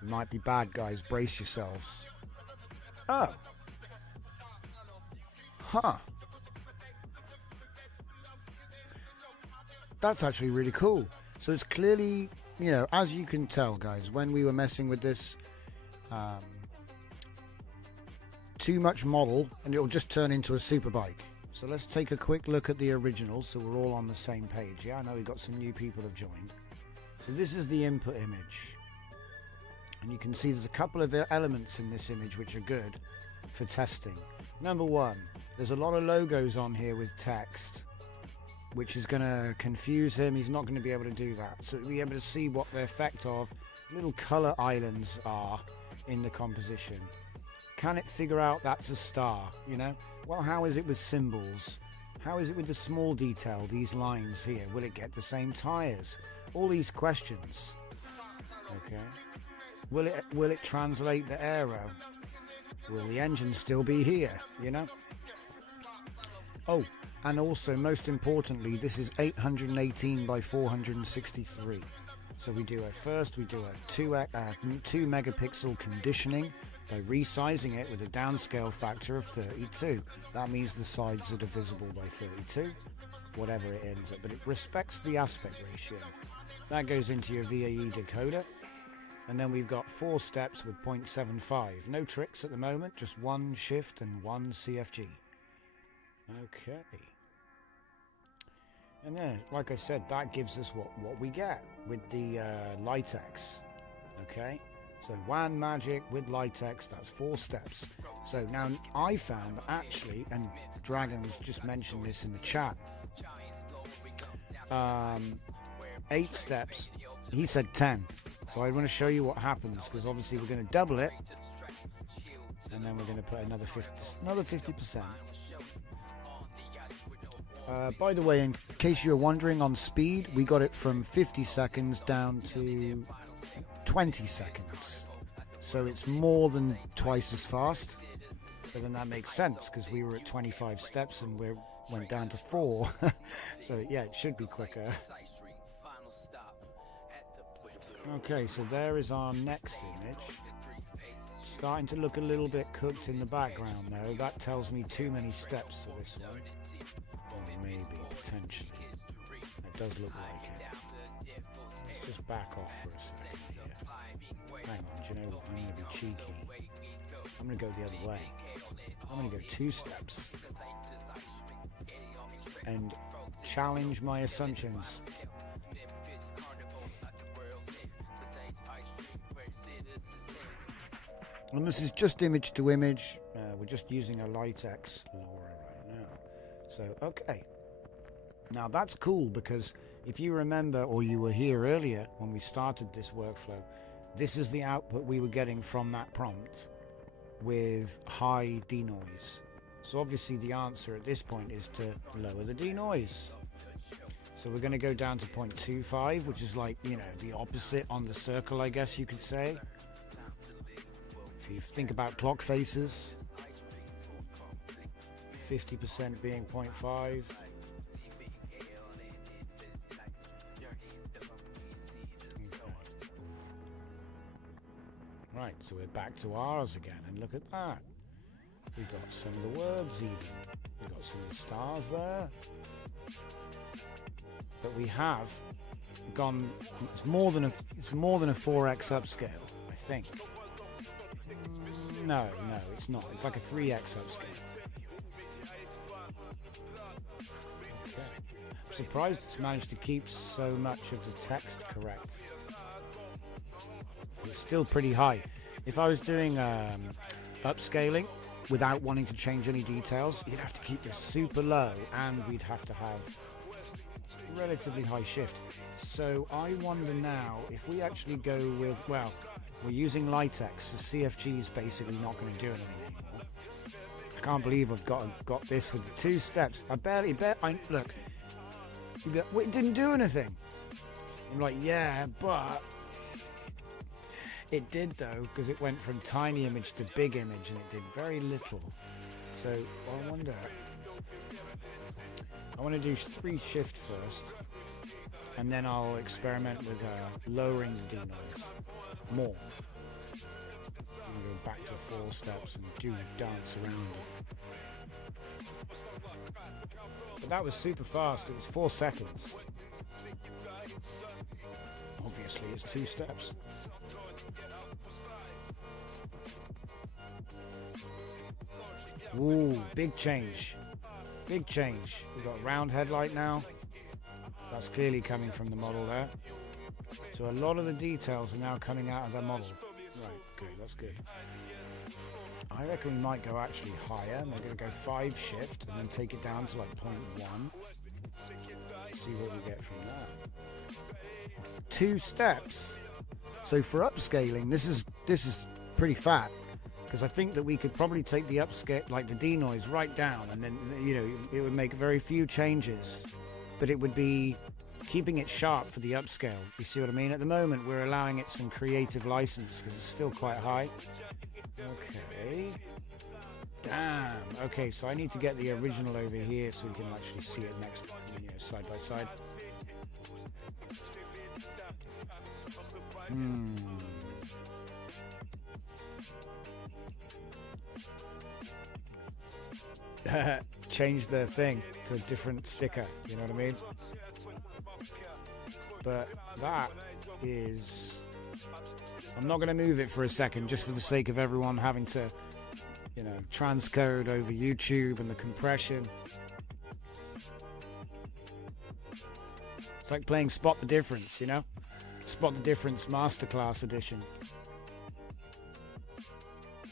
It might be bad, guys. Brace yourselves. Oh. Huh. That's actually really cool. So it's clearly, you know, as you can tell, guys, when we were messing with this, too much model and it'll just turn into a superbike. So let's take a quick look at the original so we're all on the same page. Yeah, I know we've got some new people have joined. So this is the input image. And you can see there's a couple of elements in this image which are good for testing. Number one, There's a lot of logos on here with text, which is going to confuse him. He's not going to be able to do that. So we'll be able to see what the effect of little color islands are in the composition. Can it figure out that's a star, you know? Well, how is it with symbols? How is it with the small detail, these lines here? Will it get the same tires? All these questions. Okay. Will it translate the aero? Will the engine still be here, you know? Oh, and also, most importantly, this is 818 by 463. So we do a 2 megapixel conditioning by resizing it with a downscale factor of 32. That means the sides that are visible by 32, whatever it ends up, but it respects the aspect ratio. That goes into your VAE decoder, and then we've got 4 steps with 0.75. No tricks at the moment, just 1 shift and 1 CFG. Okay. And then, like I said, that gives us what we get with the Litex. Okay, so WAN magic with Litex, that's 4 steps. So now I found actually, and Dragon's just mentioned this in the chat, 8 steps. He said 10. So I want to show you what happens, because obviously we're going to double it, and then we're going to put another 50%. By the way, in case you're wondering on speed, we got it from 50 seconds down to 20 seconds. So it's more than twice as fast. But then that makes sense, because we were at 25 steps and we went down to 4. So yeah, it should be quicker. Okay, so there is our next image. Starting to look a little bit cooked in the background though. That tells me too many steps for this one. Maybe, potentially. It does look like it. Let's just back off for a second here. Hang on, do you know what? I'm going to be cheeky. I'm going to go the other way. I'm going to go 2 steps. And challenge my assumptions. And this is just image to image. We're just using a Litex LoRa right now. So, okay. Now that's cool, because if you remember, or you were here earlier when we started this workflow, this is the output we were getting from that prompt with high denoise. So obviously the answer at this point is to lower the denoise. So we're going to go down to 0.25, which is like, you know, the opposite on the circle, I guess you could say. If you think about clock faces, 50% being 0.5. Right, so we're back to ours again, and look at that. We got some of the words even. We got some of the stars there. But we have gone. It's more than a 4x upscale, I think. No, it's not. It's like a 3x upscale. Okay. I'm surprised it's managed to keep so much of the text correct. It's still pretty high. If I was doing upscaling without wanting to change any details, you'd have to keep this super low, and we'd have to have relatively high shift. So I wonder now if we actually go with, well, we're using Litex, the CFG is basically not going to do anything anymore. I can't believe I've got this with the 2 steps. Look, it didn't do anything. I'm like, yeah, but it did though, because it went from tiny image to big image, and it did very little. So I wonder. I want to do 3 shift first, and then I'll experiment with lowering the denoise more. I'm going to go back to 4 steps and do dance around it. But that was super fast. It was 4 seconds. Obviously, it's 2 steps. Ooh, big change. Big change. We've got a round headlight now. That's clearly coming from the model there. So a lot of the details are now coming out of the model. Right, okay, that's good. I reckon we might go actually higher. And we're going to go 5 shift and then take it down to like 0.1. See what we get from that. 2 steps. So for upscaling, this is pretty fat, because I think that we could probably take the upscale, like the denoise, right down, and then, you know, it would make very few changes, but it would be keeping it sharp for the upscale. You see what I mean? At the moment, we're allowing it some creative license because it's still quite high. Okay. Damn. Okay, so I need to get the original over here so we can actually see it next, you know, side by side. Change the thing to a different sticker, you know what I mean? But that is... I'm not going to move it for a second, just for the sake of everyone having to, you know, transcode over YouTube and the compression. It's like playing Spot the Difference, you know? Spot the Difference Masterclass Edition.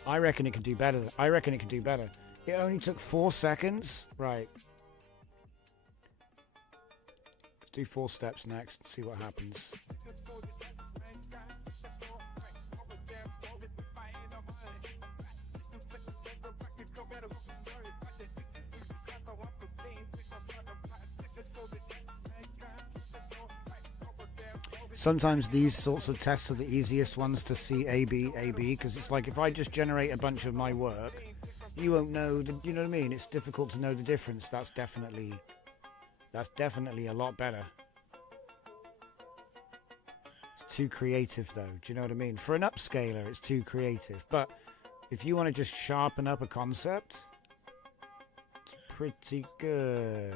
I reckon it could do better. It only took 4 seconds? Right. Let's do 4 steps next and see what happens. Sometimes these sorts of tests are the easiest ones to see A/B, because it's like if I just generate a bunch of my work, you won't know, you know what I mean? It's difficult to know the difference. That's definitely a lot better. It's too creative though, do you know what I mean? For an upscaler, it's too creative. But if you want to just sharpen up a concept, it's pretty good.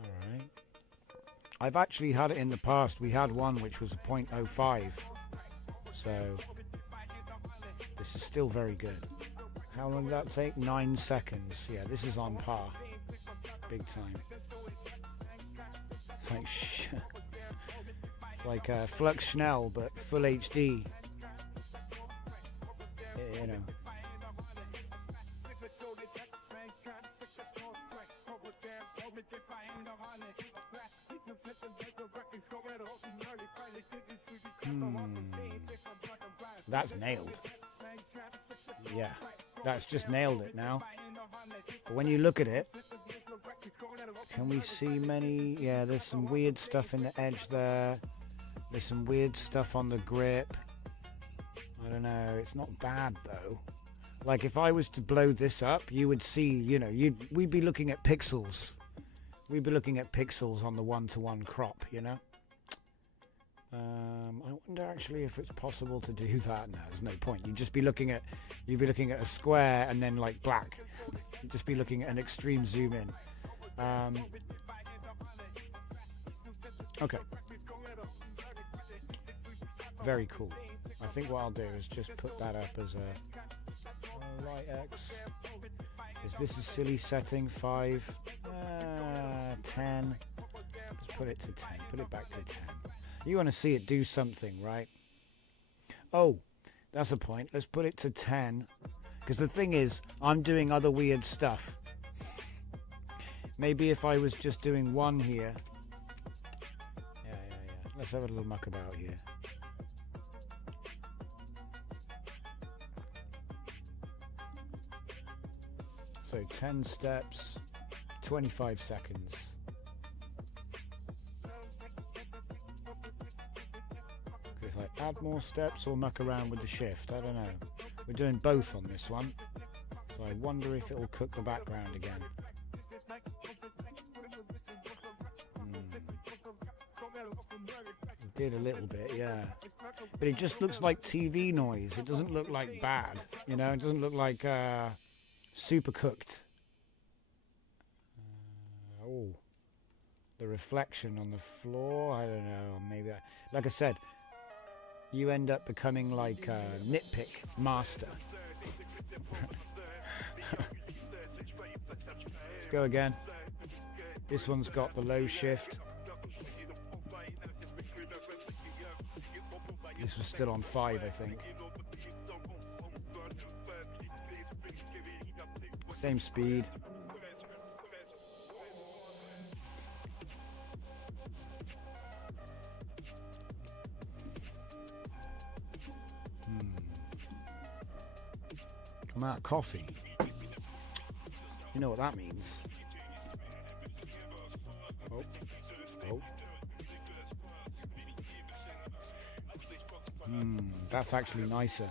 Alright. I've actually had it in the past. We had one which was a 0.05. So this is still very good. How long did that take? 9 seconds. Yeah, this is on par. Big time. It's like it's like Flux Schnell, but full HD. You know. That's nailed. Yeah, that's just nailed it now. But when you look at it, can we see many? Yeah, there's some weird stuff in the edge there. There's some weird stuff on the grip. I don't know. It's not bad though. Like if I was to blow this up, you would see, you know, we'd be looking at pixels. We'd be looking at pixels on the 1-to-1 crop, you know. I wonder actually if it's possible to do that. No, there's no point. You'd be looking at a square and then like black. You'd just be looking at an extreme zoom in. Okay. Very cool. I think what I'll do is just put that up as a right X. Is this a silly setting? 5, 10. Let's put it to 10. Put it back to 10. You want to see it do something, right? Oh, that's a point. Let's put it to 10. Because the thing is, I'm doing other weird stuff. Maybe if I was just doing 1 here. Yeah. Let's have a little muck about here. So 10 steps, 25 seconds. It's like add more steps or muck around with the shift. I don't know. We're doing both on this one. So I wonder if it will cook the background again. It did a little bit, yeah. But it just looks like TV noise. It doesn't look like bad. You know, it doesn't look like super cooked. Oh, the reflection on the floor. I don't know. Maybe, like I said, you end up becoming like a nitpick master. Let's go again. This one's got the low shift. This was still on 5, I think. Same speed. I'm out of coffee. You know what that means. Oh. That's actually nicer.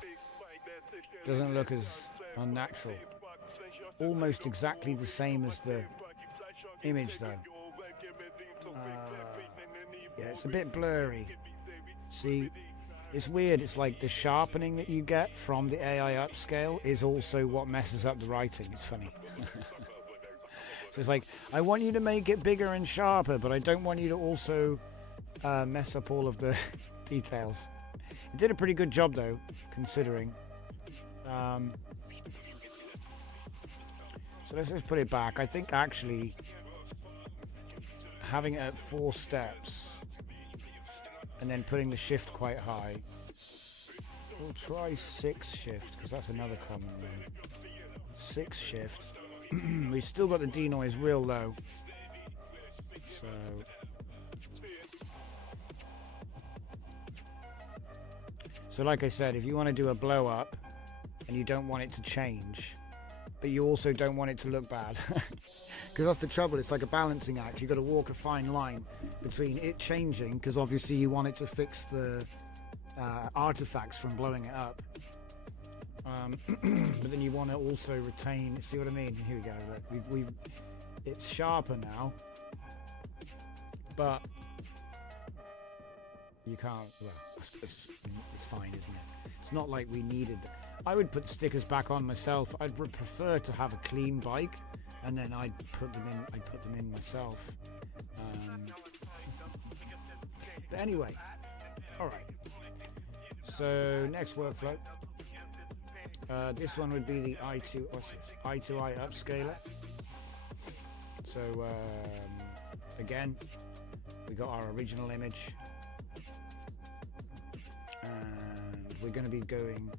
Doesn't look as unnatural. Almost exactly the same as the image though. Yeah, it's a bit blurry. See, it's weird. It's like the sharpening that you get from the AI upscale is also what messes up the writing. It's funny. So it's like, I want you to make it bigger and sharper, but I don't want you to also mess up all of the details. It did a pretty good job though, considering. So let's just put it back. I think actually having it at 4 steps and then putting the shift quite high. We'll try 6 shift because that's another common one. 6 shift. We've still got the denoise real low. So like I said, if you want to do a blow up and you don't want it to change, but you also don't want it to look bad, because that's the trouble. It's like a balancing act. You've got to walk a fine line between it changing, because obviously you want it to fix the artifacts from blowing it up, but then you want to also retain. See what I mean? Here we go. Look, it's sharper now, but you can't. Well, it's fine, isn't it? It's not like we needed. I would put stickers back on myself. I'd prefer to have a clean bike, and then I'd put them in myself. But anyway, all right. So next workflow. This one would be the I2. What's this? I2I upscaler. So again, we got our original image, and we're going to be going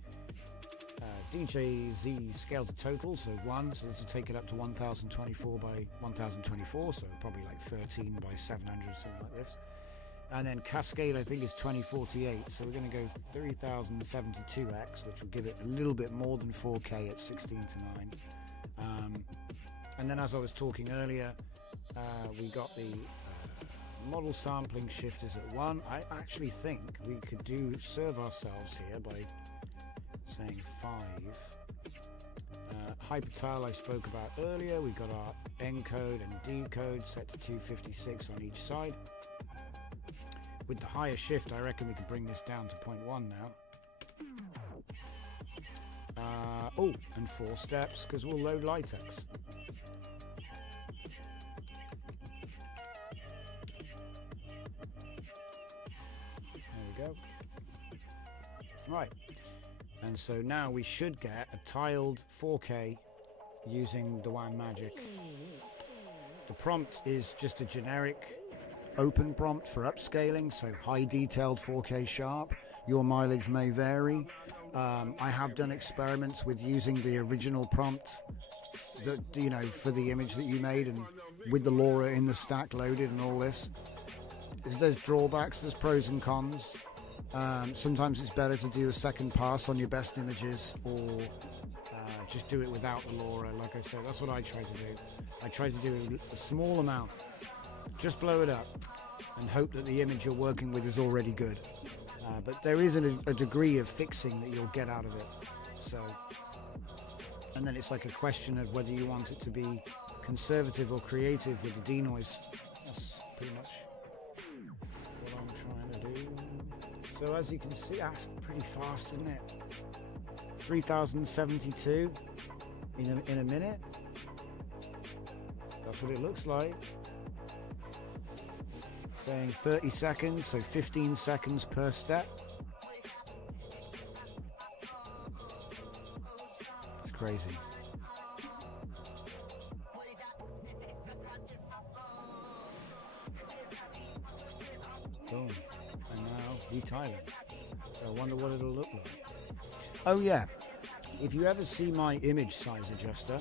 DJZ scale to total, so 1, so this will take it up to 1024 by 1024, so probably like 13 by 700, something like this. And then cascade, I think, is 2048, so we're going to go 3072x, which will give it a little bit more than 4K at 16 to 9. And then, as I was talking earlier, we got the model sampling shift is at 1. I actually think we could serve ourselves here by saying 5. Hypertile I spoke about earlier. We've got our encode and decode set to 256 on each side. With the higher shift, I reckon we can bring this down to 0.1 now. And 4 steps, because we'll load Litex. There we go. Right. And so now we should get a tiled 4K using the WAN magic. The prompt is just a generic open prompt for upscaling, so high detailed 4K sharp. Your mileage may vary. I have done experiments with using the original prompt that, you know, for the image that you made, and with the LoRa in the stack loaded and all this. There's drawbacks, there's pros and cons. Sometimes it's better to do a second pass on your best images, or just do it without the LoRa. Like I said, that's what I try to do. I try to do a small amount, just blow it up, and hope that the image you're working with is already good. But there is a degree of fixing that you'll get out of it. So, and then it's like a question of whether you want it to be conservative or creative with the denoise. That's pretty much what I'm trying to do. So as you can see, that's pretty fast, isn't it? 3072 in a minute. That's what it looks like. Saying 30 seconds, so 15 seconds per step. It's crazy. Boom. And now retiling. So I wonder what it'll look like. Oh yeah, if you ever see my image size adjuster,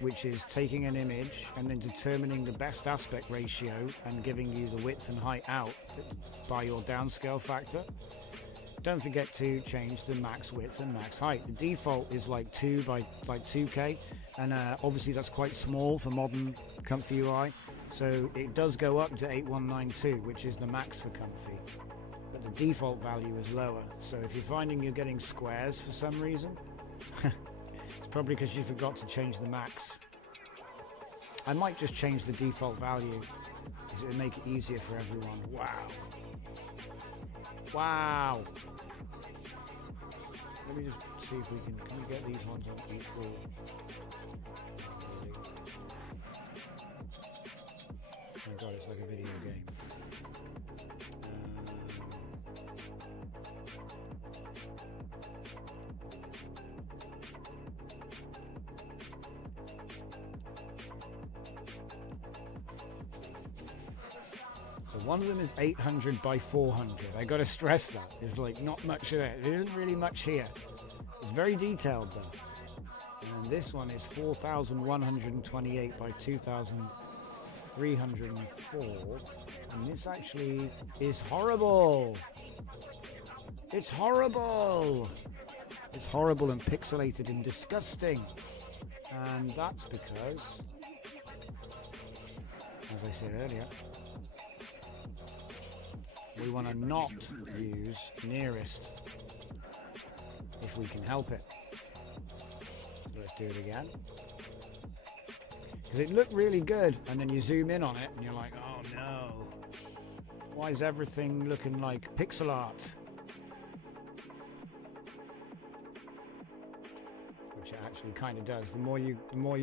which is taking an image and then determining the best aspect ratio and giving you the width and height out by your downscale factor. Don't forget to change the max width and max height. The default is like 2 by like 2K, and obviously that's quite small for modern Comfy UI. So it does go up to 8192, which is the max for Comfy, but the default value is lower. So if you're finding you're getting squares for some reason, it's probably because you forgot to change the max. I might just change the default value because it would make it easier for everyone. Wow. Wow. Let me just see if we can we get these ones on equal? Oh my god, it's like a video game. So one of them is 800 by 400. I got to stress that. There's like not much of it. There isn't really much here. It's very detailed though. And this one is 4128 by 2304. And this actually is horrible. It's horrible. It's horrible and pixelated and disgusting. And that's because, as I said earlier, we want to not use nearest if we can help it. So let's do it again. Because it looked really good, and then you zoom in on it and you're like, oh no, why is everything looking like pixel art? Which it actually kind of does. The more you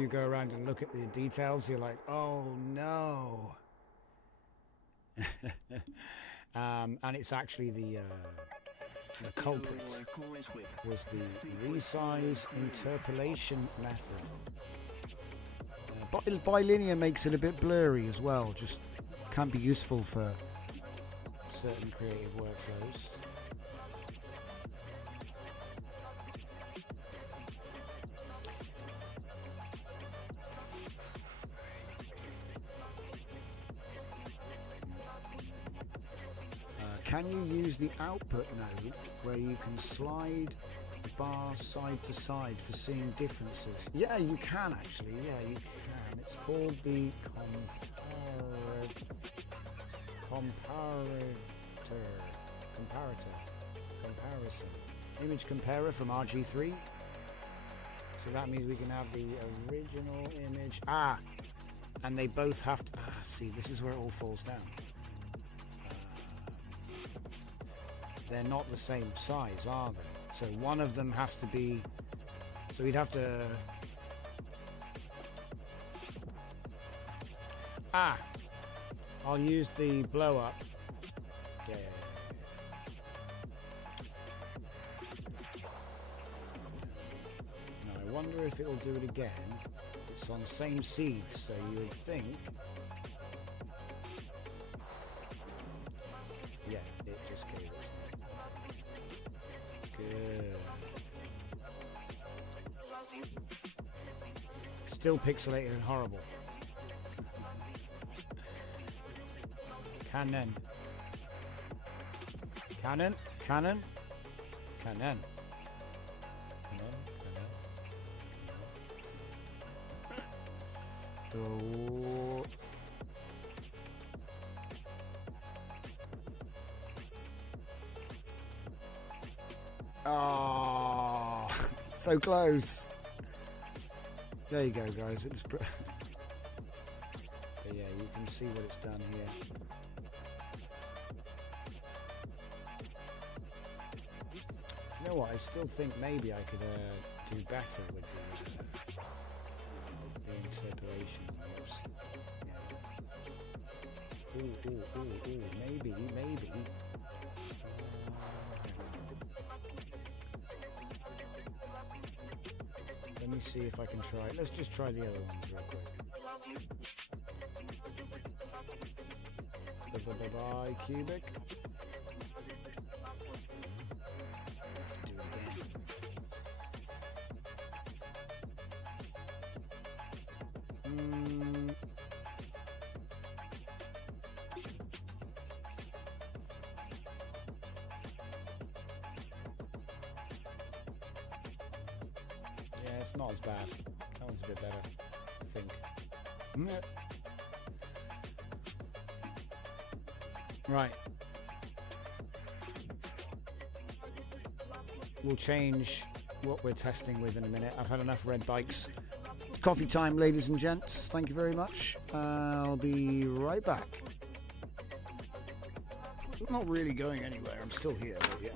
go around and look at the details, you're like, oh no. And it's actually the culprit was the resize interpolation method. Bilinear makes it a bit blurry as well, just can't be useful for certain creative workflows. Can you use the output node where you can slide the bar side to side for seeing differences? Yeah, you can actually. Yeah, you can. It's called the comparison image comparer from RG3. So that means we can have the original image. And they both have to. See, this is where it all falls down. They're not the same size, are they? So one of them has to be, so we'd have to, I'll use the blow up. Yeah. Now I wonder if it'll do it again. It's on the same seed, so you would think, yeah, it just gave it. Good. Still pixelated and horrible. Canon. Oh. Oh, so close. There you go, guys. But yeah, you can see what it's done here. You know what? I still think maybe I could do better with the interpolation. Yeah. Ooh, maybe. Let me see if I can try. Let's just try the other ones real quick. Bye, cubic. Do it again. it's not as bad. That one's a bit better, I think. Right. We'll change what we're testing with in a minute. I've had enough red bikes. Coffee time, ladies and gents. Thank you very much. I'll be right back. I'm not really going anywhere. I'm still here, but yeah.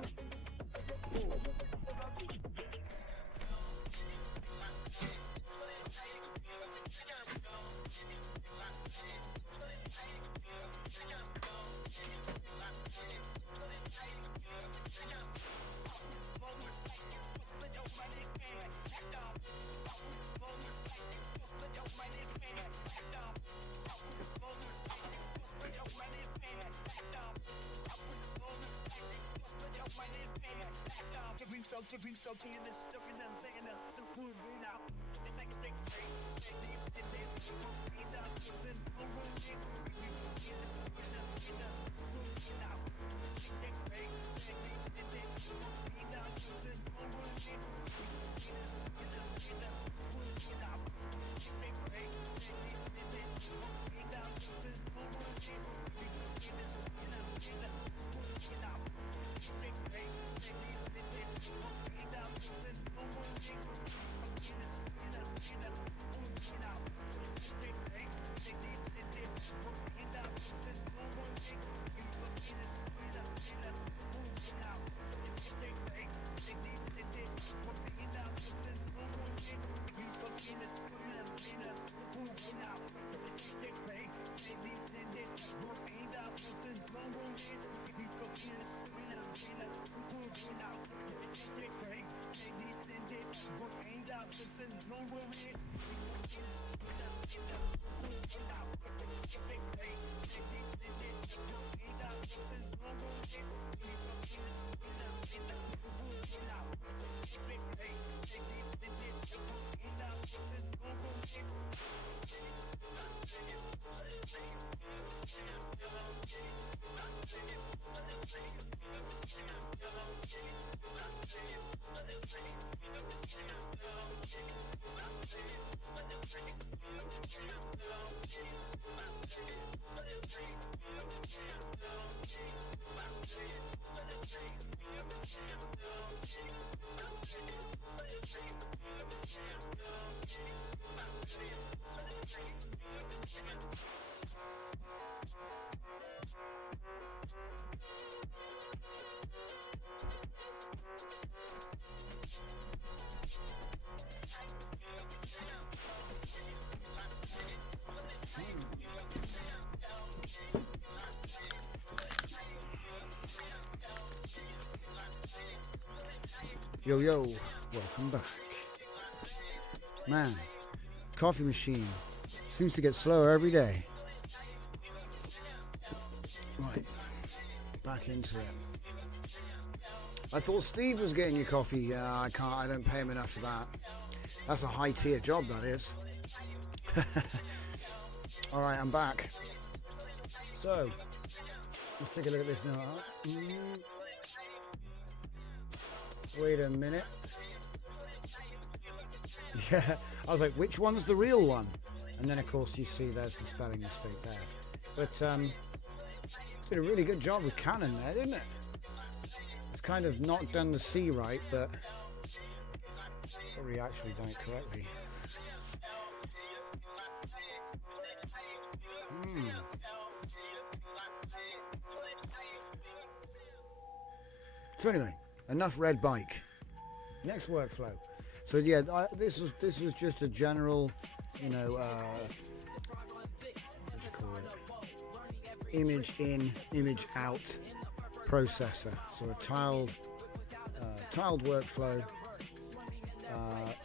Yo, yo, welcome back. Man, coffee machine seems to get slower every day. Right, back into it. I thought Steve was getting your coffee. I don't pay him enough for that. That's a high tier job, that is. All right, I'm back. So, let's take a look at this now. Wait a minute. Yeah, I was like, which one's the real one? And then, of course, you see there's the spelling mistake there. But did a really good job with Canon there, didn't it? It's kind of not done the C right, but probably actually done it correctly. So anyway, enough red bike. Next workflow. So yeah, this was just a general, you know, what do you call it? Image in, image out processor. So a tiled workflow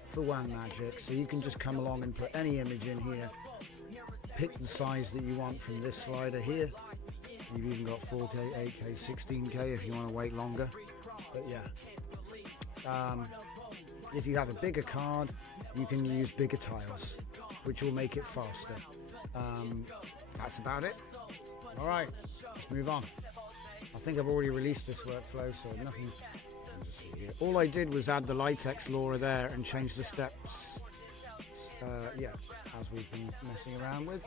for WAN Magic. So you can just come along and put any image in here. Pick the size that you want from this slider here. You've even got 4K, 8K, 16K if you want to wait longer. But yeah, if you have a bigger card, you can use bigger tiles, which will make it faster. That's about it. All right, let's move on. I think I've already released this workflow, so nothing. here. All I did was add the LaTeX LoRa there and change the steps. Yeah, as we've been messing around with.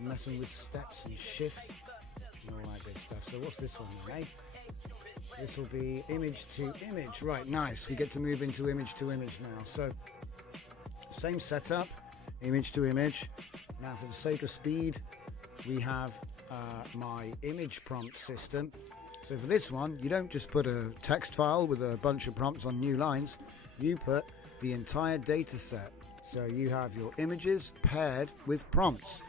Messing with steps and shift and all that good stuff. So what's this one then, eh? This will be image to image. Right, nice. We get to move into image to image now. So same setup, image to image. Now for the sake of speed, we have my image prompt system. So for this one, you don't just put a text file with a bunch of prompts on new lines. You put the entire data set. So you have your images paired with prompts,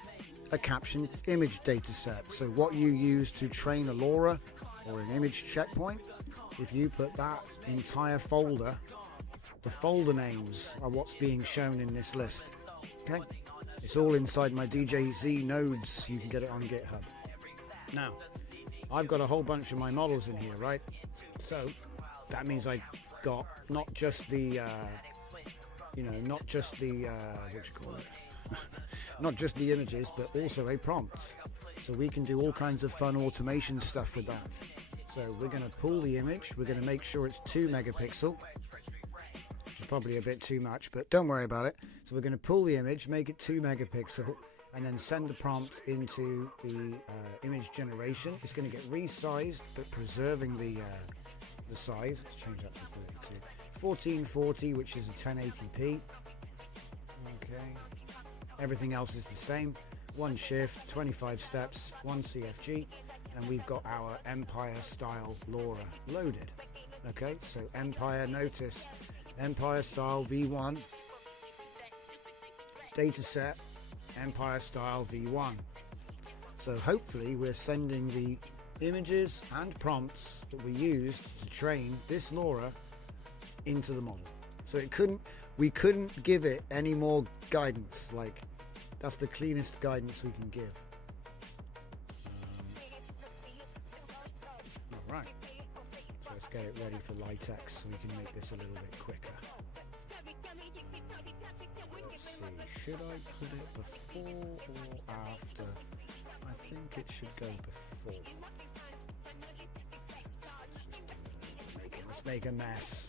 a captioned image data set. So what you use to train a LoRa or an image checkpoint, if you put that entire folder, the folder names are what's being shown in this list. Okay, it's all inside my DJZ nodes. You can get it on GitHub. Now, I've got a whole bunch of my models in here, right? So that means I got not just the, not just the, not just the images, but also a prompt. So we can do all kinds of fun automation stuff with that. So we're going to pull the image. We're going to make sure it's 2 megapixel, which is probably a bit too much, but don't worry about it. So we're going to pull the image, make it 2 megapixel, and then send the prompt into the image generation. It's going to get resized, but preserving the size. Let's change that to 32. 1440, which is a 1080p. Okay. Everything else is the same. 1 shift, 25 steps, 1 CFG, and we've got our Empire style LoRa loaded. Okay, so Empire, notice Empire style V1 data set, Empire style V1. So hopefully we're sending the images and prompts that we used to train this LoRa into the model. So we couldn't give it any more guidance. Like, that's the cleanest guidance we can give. All right, so let's get it ready for LaTeX so we can make this a little bit quicker. Let's see, should I put it before or after? I think it should go before. Let's make a mess.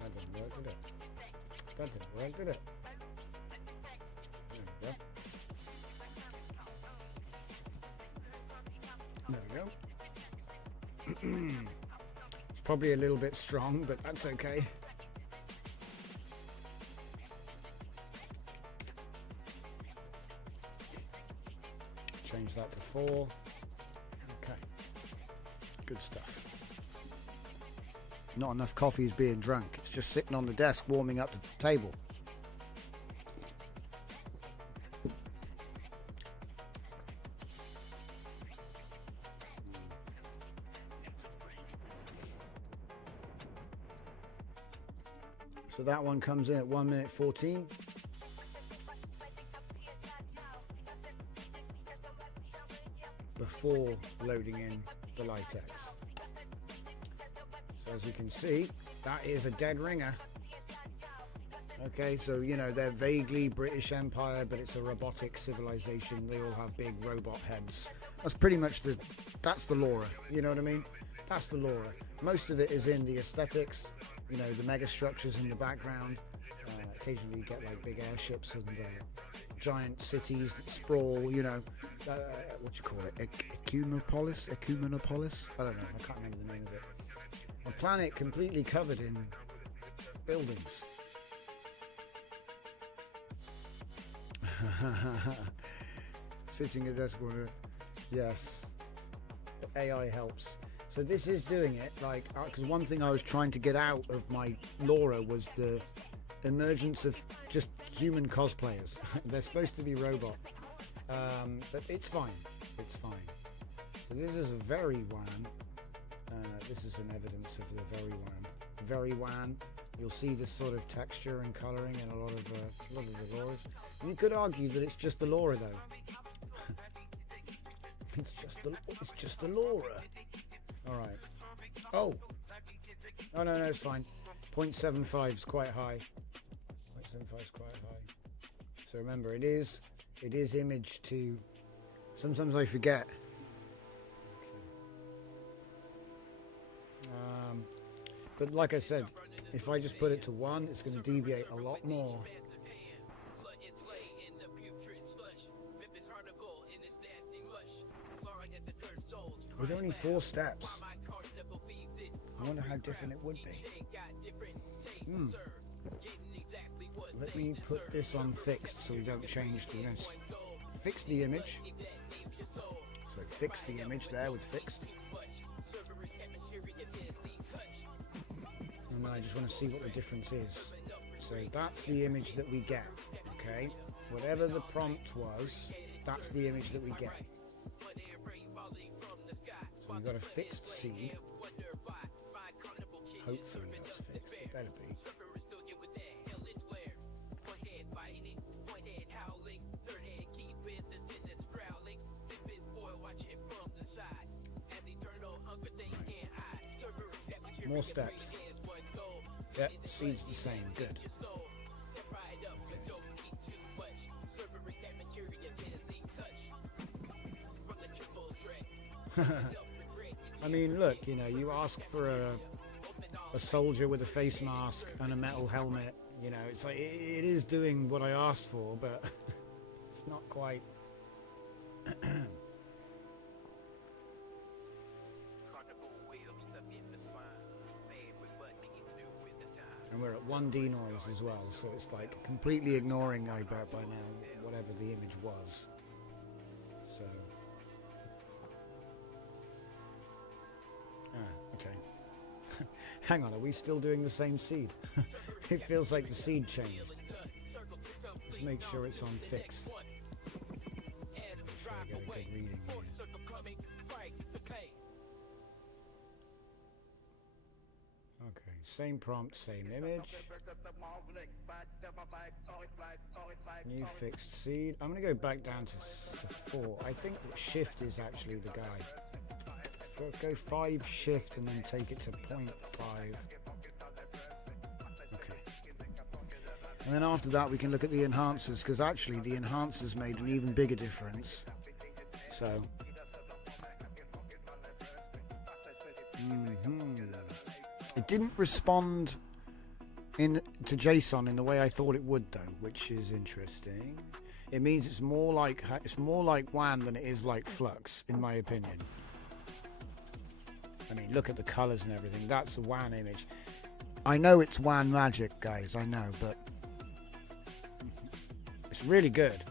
That didn't work, did it? That didn't work, did it? There we go. There we go. It's probably a little bit strong, but that's okay. Change that to 4. Okay. Good stuff. Not enough coffee is being drunk. It's just sitting on the desk warming up the table. So that one comes in at 1 minute 14. Before loading in the LaTeX. So as you can see, that is a dead ringer. Okay, so you know, they're vaguely British Empire, but it's a robotic civilization. They all have big robot heads. That's pretty much that's the LoRa, you know what I mean? That's the LoRa. Most of it is in the aesthetics, you know, the mega structures in the background. Occasionally you get like big airships and giant cities that sprawl, you know, what do you call it, Ecumenopolis? I don't know, I can't remember the name of it. A planet completely covered in buildings. Sitting at a desk corner. Yes, the AI helps. So this is doing it, like, because one thing I was trying to get out of my LoRa was the emergence of just human cosplayers. They're supposed to be robot, but it's fine. It's fine. So this is a very WAN. This is an evidence of the very WAN. Very WAN. You'll see this sort of texture and coloring in a lot of the LoRas. You could argue that it's just the LoRa though. It's just the LoRa. All right. Oh. No, it's fine. 0.75 is quite high. 0.75 is quite high. So remember, it is image to. Sometimes I forget. Okay. But like I said, if I just put it to 1, it's going to deviate a lot more. With only 4 steps. I wonder how different it would be. Let me put this on fixed so we don't change. We're going to fix the image. So fix the image there with fixed. And then I just want to see what the difference is. So that's the image that we get. Okay, whatever the prompt was, that's the image that we get. So we've got a fixed seed. Hopefully that's fixed. It better be. More steps. Yep, seed's the same. Good. Okay. I mean, look, you know, you ask for a soldier with a face mask and a metal helmet. You know, it's like it is doing what I asked for, but it's not quite. And we're at 1D noise as well, so it's like completely ignoring, I bet by now, whatever the image was. So, okay. Hang on, are we still doing the same seed? It feels like the seed changed. Just make sure it's on fixed. Make sure I get a good reading here. Okay, same prompt, same image. New fixed seed. I'm going to go back down to 4. I think that shift is actually the guide. Go 5 shift and then take it to 0.5. Okay. And then after that we can look at the enhancers, because actually the enhancers made an even bigger difference. So. It didn't respond to JSON in the way I thought it would, though, which is interesting. It means it's more like WAN than it is like Flux, in my opinion. I mean, look at the colors and everything. That's the WAN image. I know it's WAN magic, guys. I know, but it's really good.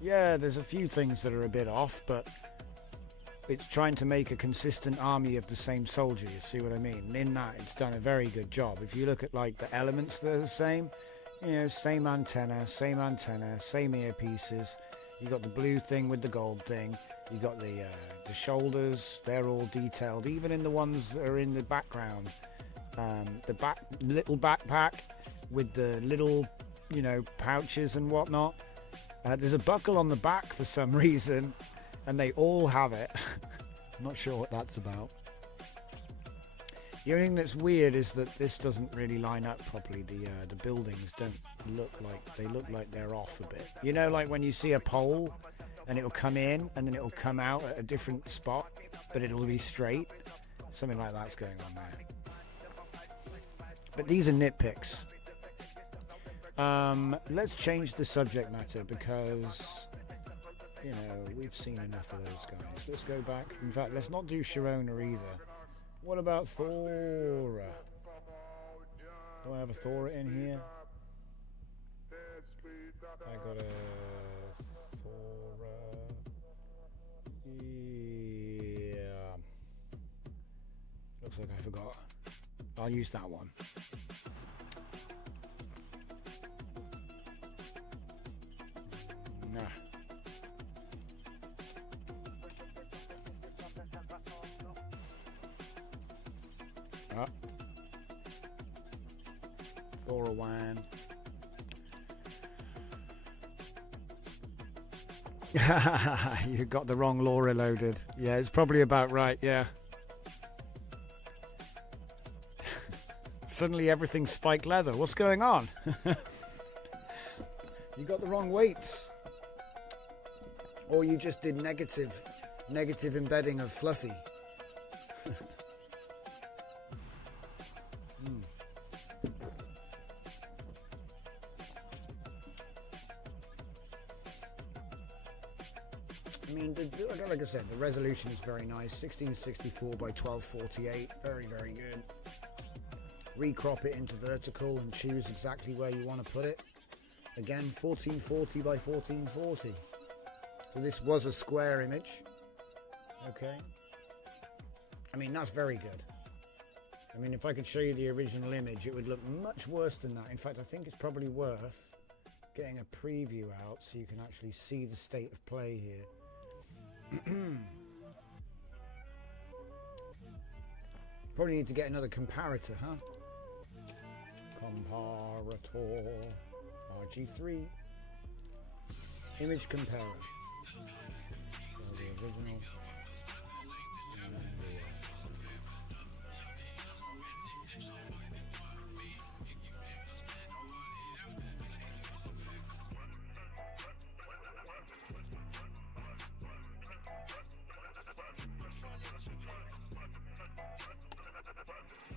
Yeah, there's a few things that are a bit off, but it's trying to make a consistent army of the same soldier, you see what I mean? And in that, it's done a very good job. If you look at like the elements that are the same, you know, same antenna, same earpieces. You got the blue thing with the gold thing. You got the shoulders, they're all detailed, even in the ones that are in the background. The little backpack with the little, you know, pouches and whatnot. There's a buckle on the back for some reason. And they all have it. I'm not sure what that's about. The only thing that's weird is that this doesn't really line up properly. The buildings don't look like they're off a bit. You know, like when you see a pole and it'll come in and then it'll come out at a different spot, but it'll be straight. Something like that's going on there. But these are nitpicks. Let's change the subject matter because, you know, we've seen enough of those guys. Let's go back. In fact, let's not do Sharona either. What about Thora? Do I have a Thora in here? I got a Thora. Yeah. Looks like I forgot. I'll use that one. Nah. Thora WAN. You got the wrong Laura loaded. Yeah, it's probably about right, yeah. Suddenly everything's spiked leather. What's going on? You got the wrong weights. Or you just did negative embedding of Fluffy. I mean, like I said, the resolution is very nice. 1664 by 1248, very, very good. Recrop it into vertical and choose exactly where you want to put it. Again, 1440 by 1440. So this was a square image. Okay. I mean, that's very good. I mean, if I could show you the original image, it would look much worse than that. In fact, I think it's probably worth getting a preview out so you can actually see the state of play here. Probably need to get another comparator, huh? Comparator RG3 image comparer. The original.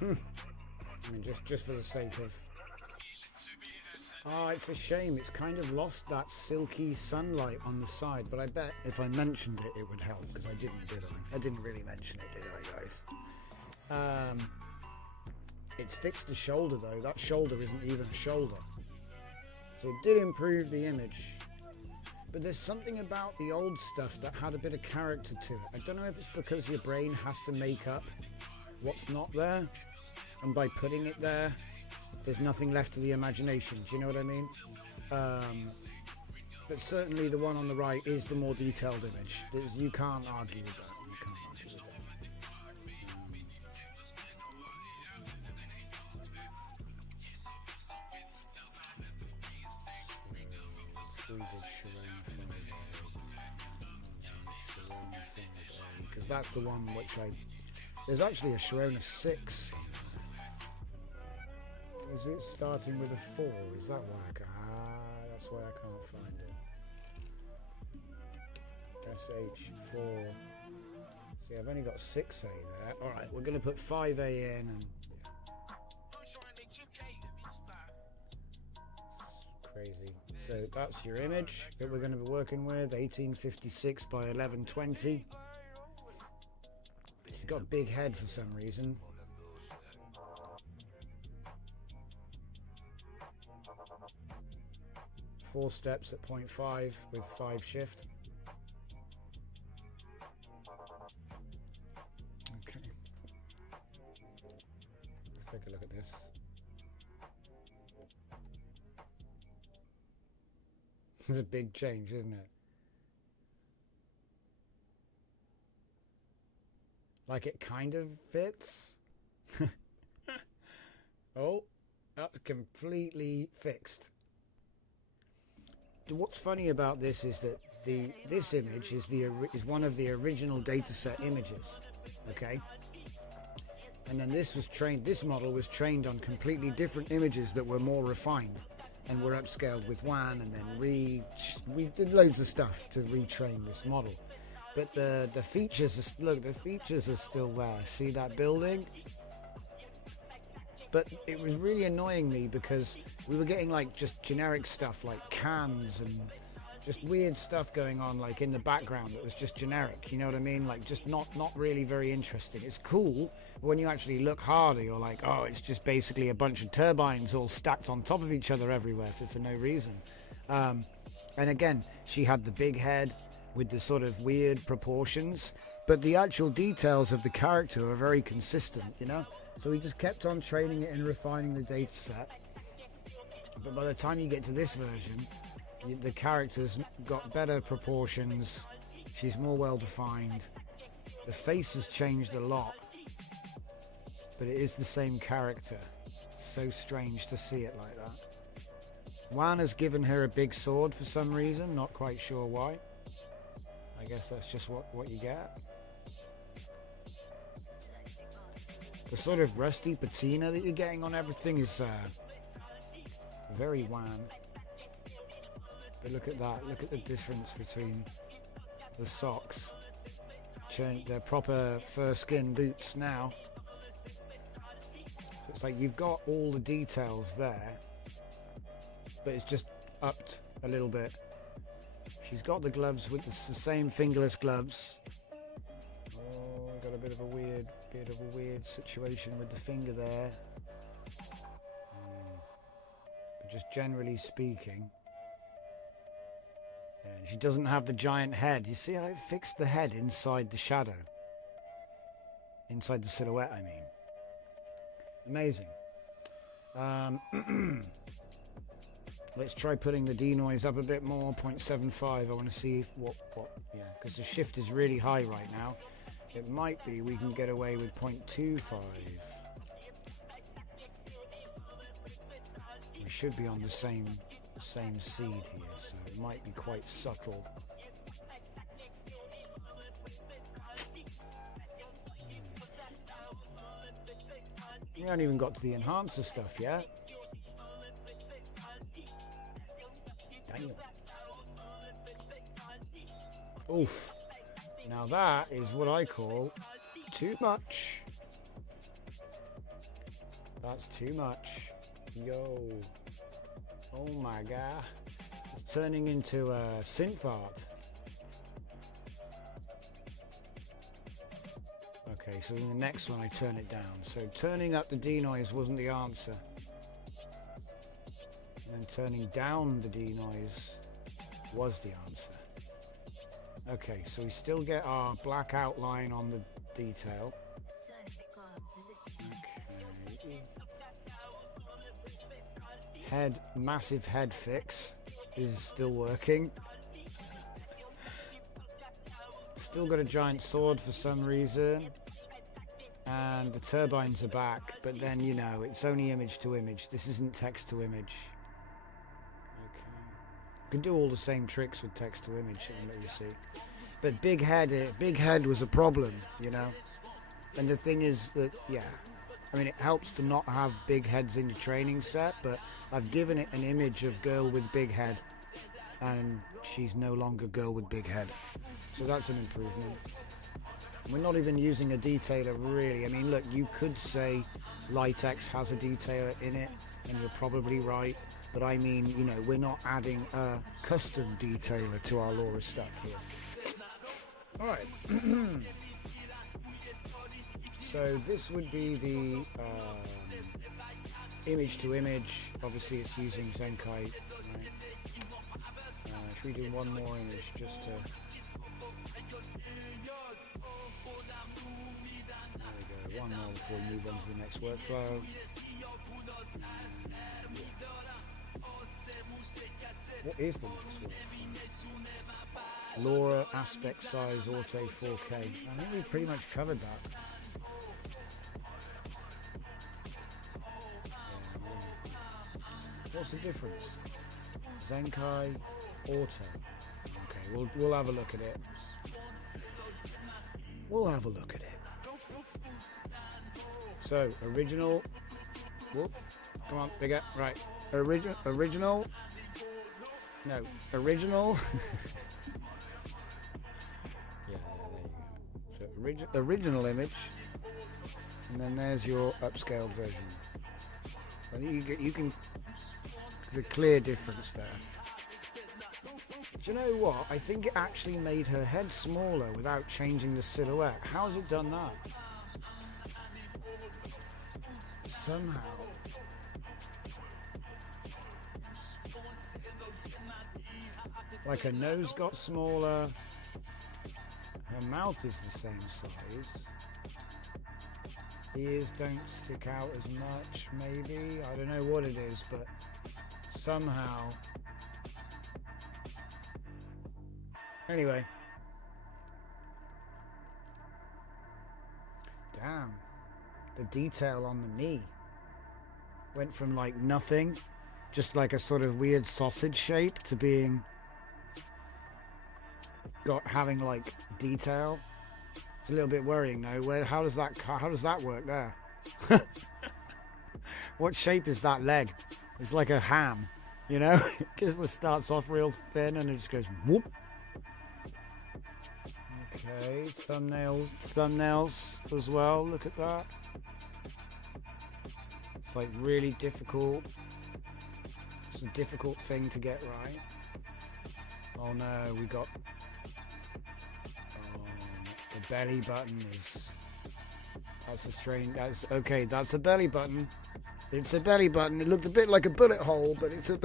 I mean, just for the sake of... Oh, it's a shame. It's kind of lost that silky sunlight on the side. But I bet if I mentioned it, it would help. Because I didn't, did I? I didn't really mention it, did I, guys? It's fixed the shoulder, though. That shoulder isn't even a shoulder. So it did improve the image. But there's something about the old stuff that had a bit of character to it. I don't know if it's because your brain has to make up what's not there. And by putting it there, there's nothing left to the imagination. Do you know what I mean? But certainly the one on the right is the more detailed image. You can't argue with that. You can't argue with that. We did Sharona 5A, because that's the one which there's actually a Sharona 6. Is it starting with a 4? Is that why I can't? That's why I can't find it. SH4. See, I've only got 6A there. Alright, we're going to put 5A in and... Yeah. Crazy. So that's your image that we're going to be working with. 1856 by 1120. She's got a big head for some reason. Four steps at 0.5 with 5 shift. Okay. Let's take a look at this. It's a big change, isn't it? Like it kind of fits. Oh, that's completely fixed. What's funny about this is that this image is one of the original dataset images, okay? And then this model was trained on completely different images that were more refined and were upscaled with WAN, and then we did loads of stuff to retrain this model. But the features, look, the features are still there. See that building? But it was really annoying me because we were getting like just generic stuff like cans and just weird stuff going on like in the background that was just generic, you know what I mean? Like just not really very interesting. It's cool, but when you actually look harder, you're like, oh, it's just basically a bunch of turbines all stacked on top of each other everywhere for no reason. And again, she had the big head with the sort of weird proportions, but the actual details of the character are very consistent, you know? So we just kept on training it and refining the data set. But by the time you get to this version, the character's got better proportions. She's more well defined. The face has changed a lot, but it is the same character. It's so strange to see it like that. WAN has given her a big sword for some reason, not quite sure why. I guess that's just what you get. The sort of rusty patina that you're getting on everything is very WAN. But look at that. Look at the difference between the socks. They're proper fur skin boots now. It's like you've got all the details there, but it's just upped a little bit. She's got the gloves with the same fingerless gloves. Oh, got a bit of a weird situation with the finger there. But just generally speaking, yeah, she doesn't have the giant head. You see, I fixed the head inside the shadow, inside the silhouette. I mean, amazing. Let's try putting the denoise up a bit more, 0.75. I want to see yeah, because the shift is really high right now. It might be we can get away with 0.25. We should be on the same seed here, so it might be quite subtle. We haven't even got to the enhancer stuff yet. Damn. Oof. Now that is what I call too much. That's too much. Yo. Oh my god. It's turning into a synth art. Okay, so in the next one I turn it down. So turning up the denoise wasn't the answer. And then turning down the denoise was the answer. Okay, so we still get our black outline on the detail. Okay. Head, massive head fix is still working. Still got a giant sword for some reason. And the turbines are back, but then, you know, it's only image to image. This isn't text to image. Okay. You can do all the same tricks with text to image, you see. But big head was a problem, you know. And the thing is that, yeah, I mean, it helps to not have big heads in your training set, but I've given it an image of girl with big head, and she's no longer girl with big head. So that's an improvement. We're not even using a detailer, really. I mean, look, you could say Litex has a detailer in it, and you're probably right. But I mean, you know, we're not adding a custom detailer to our Laura stuff here. All right. So this would be the image to image. Obviously, it's using Zenkai. Right? Should we do one more image just to... One more before we move on to the next workflow. What is the next workflow? Laura aspect size auto 4K. I think we pretty much covered that. What's the difference? Zenkai auto. Okay, we'll have a look at it. We'll have a look at it. So, original, whoop, come on, bigger, right, original, no, original, yeah, there you go, so original image, and then there's your upscaled version, and you can, there's a clear difference there. Do you know what, I think it actually made her head smaller without changing the silhouette. How has it done that? Somehow. Like her nose got smaller, her mouth is the same size, ears don't stick out as much, maybe, I don't know what it is, but somehow. Anyway. Damn. The detail on the knee went from like nothing, just like a sort of weird sausage shape, to being having like detail. It's a little bit worrying though. How does that work there? What shape is that leg? It's like a ham, you know, because it starts off real thin and it just goes whoop. Okay, thumbnails as well. Look at that. It's like really difficult. It's a difficult thing to get right. Oh no, we got... the belly button is... That's a strange... That's okay, that's a belly button. It's a belly button. It looked a bit like a bullet hole, but it's a...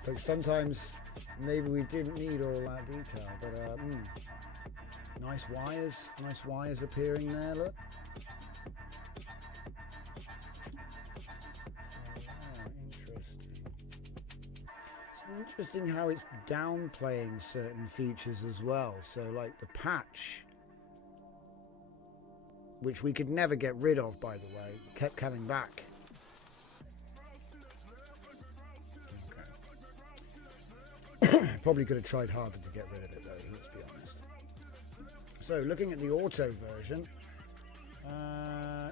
So sometimes maybe we didn't need all that detail, but nice wires appearing there, look. Interesting. It's interesting how it's downplaying certain features as well. So like the patch, which we could never get rid of, by the way, kept coming back. Probably could have tried harder to get rid of it though, let's be honest. So looking at the auto version,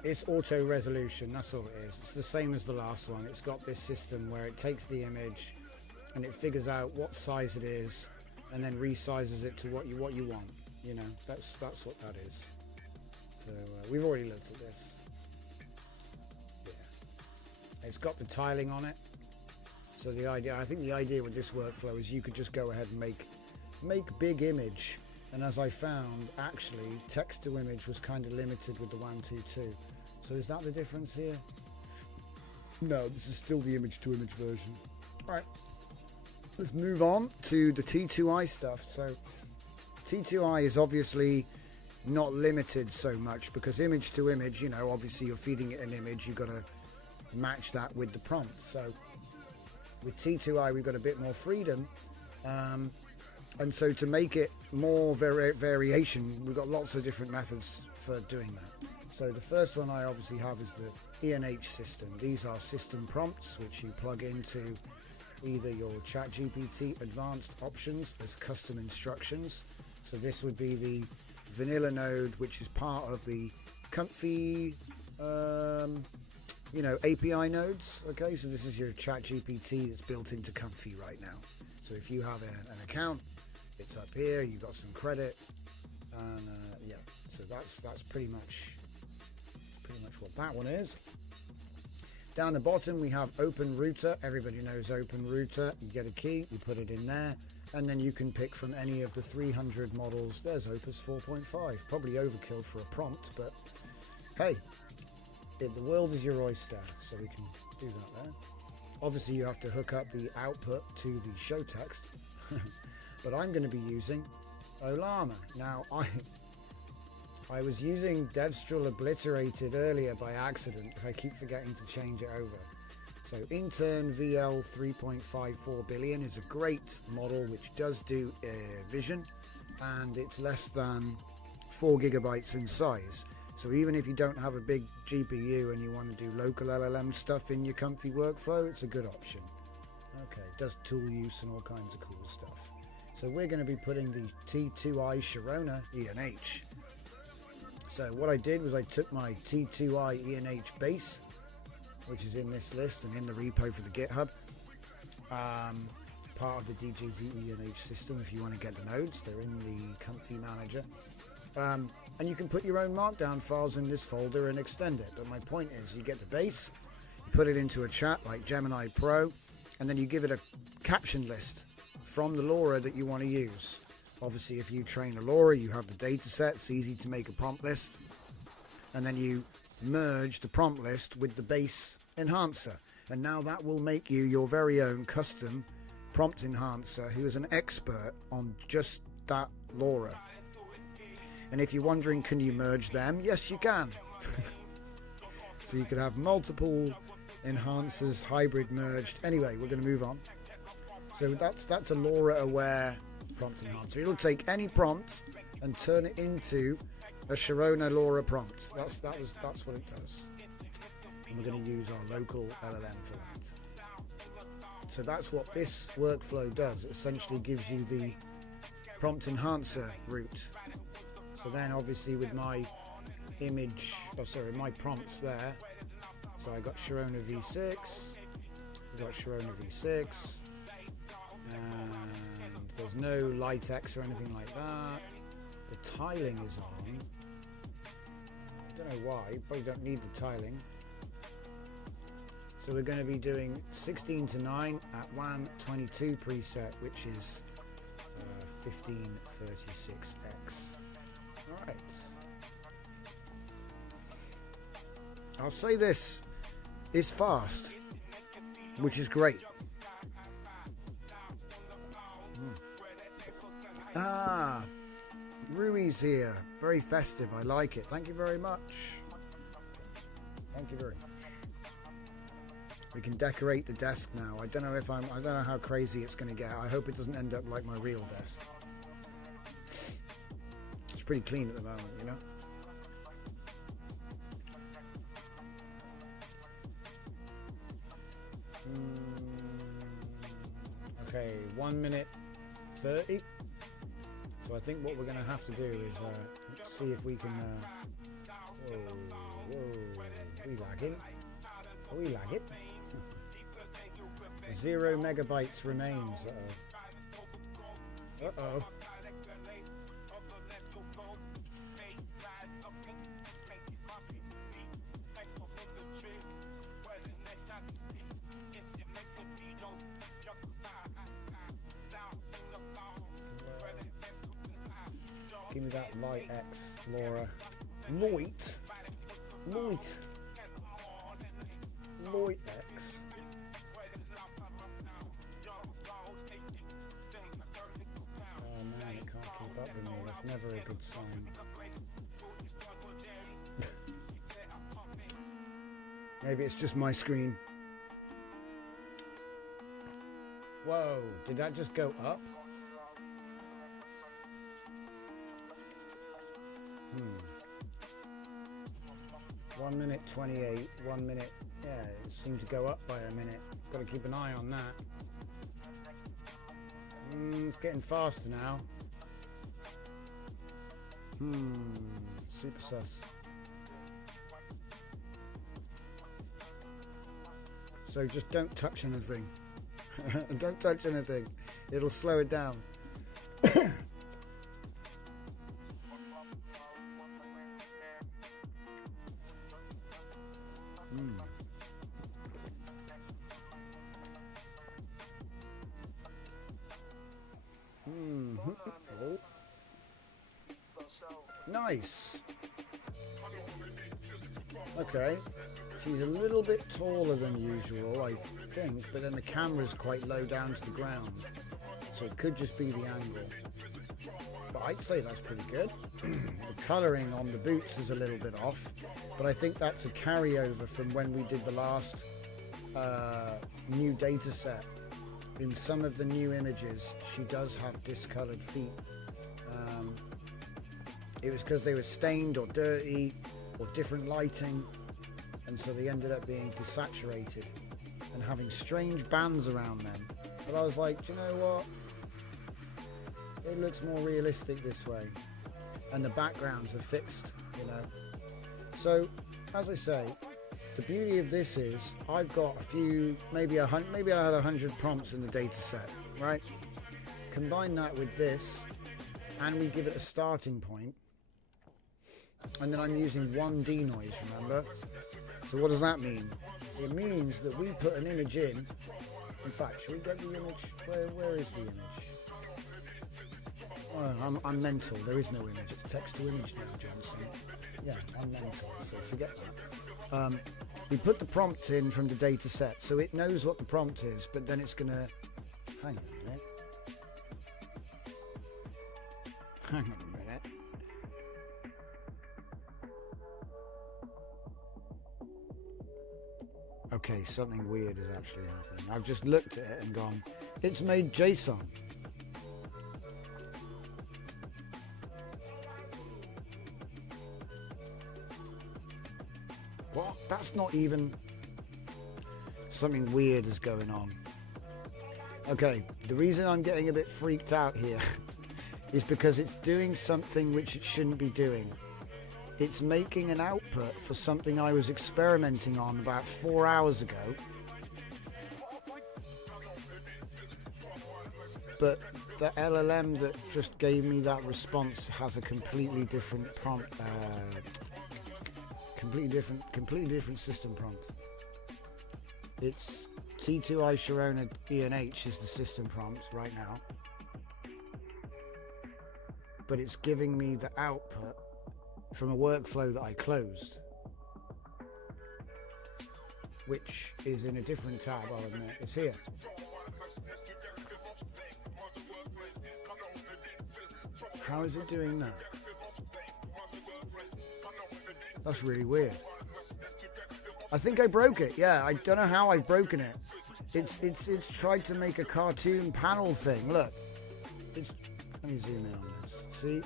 it's auto resolution, that's all it is. It's the same as the last one. It's got this system where it takes the image and it figures out what size it is and then resizes it to what you want. You know, that's what that is. So we've already looked at this. Yeah. It's got the tiling on it. So I think the idea with this workflow is you could just go ahead and make big image. And as I found, actually, text to image was kind of limited with the WAN 2.2. So is that the difference here? No, this is still the image to image version. All right, let's move on to the T2i stuff. So T2i is obviously not limited so much because image to image, you know, obviously you're feeding it an image, you've got to match that with the prompt. So with T2i, we've got a bit more freedom. And so to make it more variation, we've got lots of different methods for doing that. So the first one I obviously have is the ENH system. These are system prompts, which you plug into either your ChatGPT advanced options as custom instructions. So this would be the vanilla node, which is part of the Comfy, API nodes. Okay, so this is your ChatGPT that's built into Comfy right now. So if you have an account, it's up here. You got some credit, and yeah. So that's pretty much what that one is. Down the bottom we have Open Router. Everybody knows Open Router. You get a key, you put it in there, and then you can pick from any of the 300 models. There's Opus 4.5. Probably overkill for a prompt, but hey, the world is your oyster, so we can do that there. Obviously you have to hook up the output to the show text, but I'm going to be using Olama. Now I was using Devstrel Obliterated earlier by accident, but I keep forgetting to change it over. So Intern VL 3.54 billion is a great model which does do vision, and it's less than 4 gigabytes in size. So even if you don't have a big GPU and you want to do local LLM stuff in your Comfy workflow, it's a good option. Okay, it does tool use and all kinds of cool stuff. So we're going to be putting the T2i Sharona ENH. So what I did was I took my T2i ENH base, which is in this list and in the repo for the GitHub, part of the DJZ ENH system. If you want to get the nodes, they're in the Comfy manager. And you can put your own markdown files in this folder and extend it. But my point is, you get the base, you put it into a chat like Gemini Pro, and then you give it a caption list from the LoRa that you want to use. Obviously, if you train a LoRa, you have the data set. It's easy to make a prompt list. And then you merge the prompt list with the base enhancer. And now that will make you your very own custom prompt enhancer who is an expert on just that LoRa. And if you're wondering, can you merge them? Yes, you can. So you could have multiple enhancers, hybrid merged. Anyway, we're going to move on. So that's a LoRa aware prompt enhancer. It'll take any prompt and turn it into a Sharona LoRa prompt. That's what it does. And we're going to use our local LLM for that. So that's what this workflow does. It essentially gives you the prompt enhancer route. So then obviously with my my prompts there. So I got Sharona V6, we got Sharona V6, and there's no Litex or anything like that. The tiling is on. I don't know why, you probably don't need the tiling. So we're going to be doing 16 to 9 at WAN 22 preset, which is 1536X. All right. I'll say this, it's fast, which is great. Ah, Rui's here. Very festive. I like it. Thank you very much. Thank you very much. We can decorate the desk now. I don't know how crazy it's going to get. I hope it doesn't end up like my real desk. It's pretty clean at the moment, you know. Okay, 1 minute 30. So I think what we're going to have to do is see if we can. Whoa! Are we lagging? Are we lagging? 0 megabytes remains. Uh-oh. Give me that Light X, Laura. Light X. Oh man, it can't keep up with me. That's never a good sign. Maybe it's just my screen. Whoa, did that just go up? 1 minute 28, 1 minute, yeah, it seemed to go up by a minute. Got to keep an eye on that. It's getting faster now. Super sus. So just don't touch anything. Don't touch anything. It'll slow it down. Oh. Nice. Okay. She's a little bit taller than usual, I think, but then the camera's quite low down to the ground. So it could just be the angle. But I'd say that's pretty good. The colouring on the boots is a little bit off, but I think that's a carryover from when we did the last new data set. In some of the new images, she does have discoloured feet. It was because they were stained or dirty or different lighting, and so they ended up being desaturated and having strange bands around them. But I was like, do you know what? It looks more realistic this way, and the backgrounds are fixed, you know. So, as I say, the beauty of this is I've got a few, maybe I had 100 prompts in the data set, right? Combine that with this, and we give it a starting point, and then I'm using one denoise, remember? So what does that mean? It means that we put an image in. In fact, should we get the image? Where is the image? Oh, I'm mental. There is no image. It's text to image now, Johnson. Yeah, I'm mental, so forget that. We put the prompt in from the data set, so it knows what the prompt is, but then it's going to... Hang on a minute. Hang on a minute. Okay, something weird is actually happening. I've just looked at it and gone, it's made JSON. What? That's not even... Something weird is going on. Okay, the reason I'm getting a bit freaked out here is because it's doing something which it shouldn't be doing. It's making an output for something I was experimenting on about 4 hours ago. But the LLM that just gave me that response has a completely different prompt, completely different system prompt. It's T2I Sharona ENH is the system prompt right now. But it's giving me the output from a workflow that I closed, which is in a different tab, I'll admit. It's here. How is it doing that? That's really weird. I think I broke it. Yeah, I don't know how I've broken it. It's tried to make a cartoon panel thing. Look. Let me zoom in on this. See?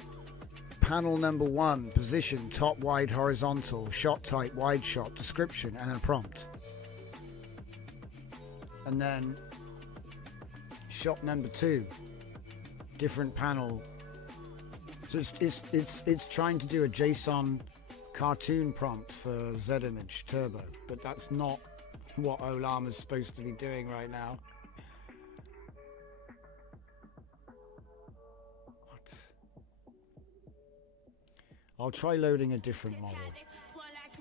Panel number 1, position, top wide horizontal, shot type, wide shot, description, and a prompt. And then shot number 2, different panel. So it's trying to do a JSON cartoon prompt for Z-Image Turbo, but that's not what Olam is supposed to be doing right now. What? I'll try loading a different model.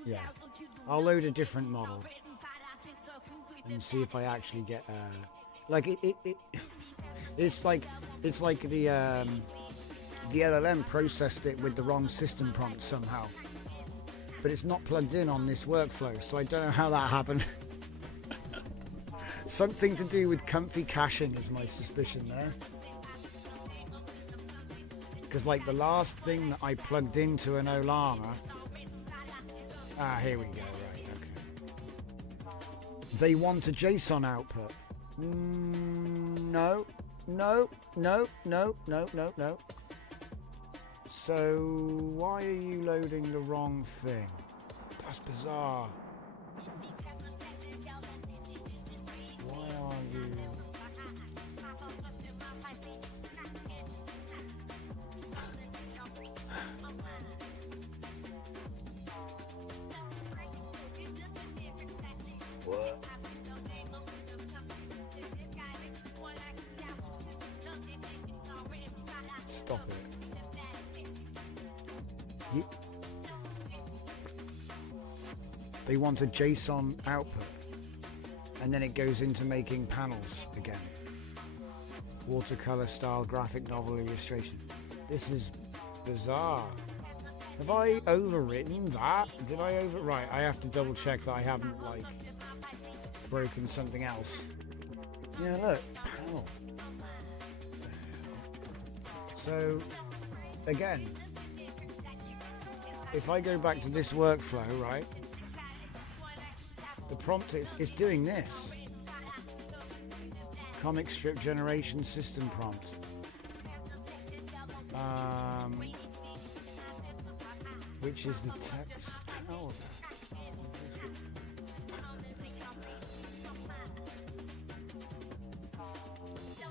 Yeah, I'll load a different model and see if I actually get like it's like the LLM processed it with the wrong system prompt somehow. But it's not plugged in on this workflow, so I don't know how that happened. Something to do with comfy caching is my suspicion there. Because like the last thing that I plugged into an Olama... here we go, right, okay. They want a JSON output. No. So, why are you loading the wrong thing? That's bizarre. Why are you... What? Stop it. They want a JSON output, and then it goes into making panels again. Watercolor style graphic novel illustration. This is bizarre. Have I overwritten that? Did I right, I have to double check that I haven't like broken something else. Yeah, look, panel. So again, if I go back to this workflow, right, the prompt is doing this. Comic strip generation system prompt. Which is the text. Oh.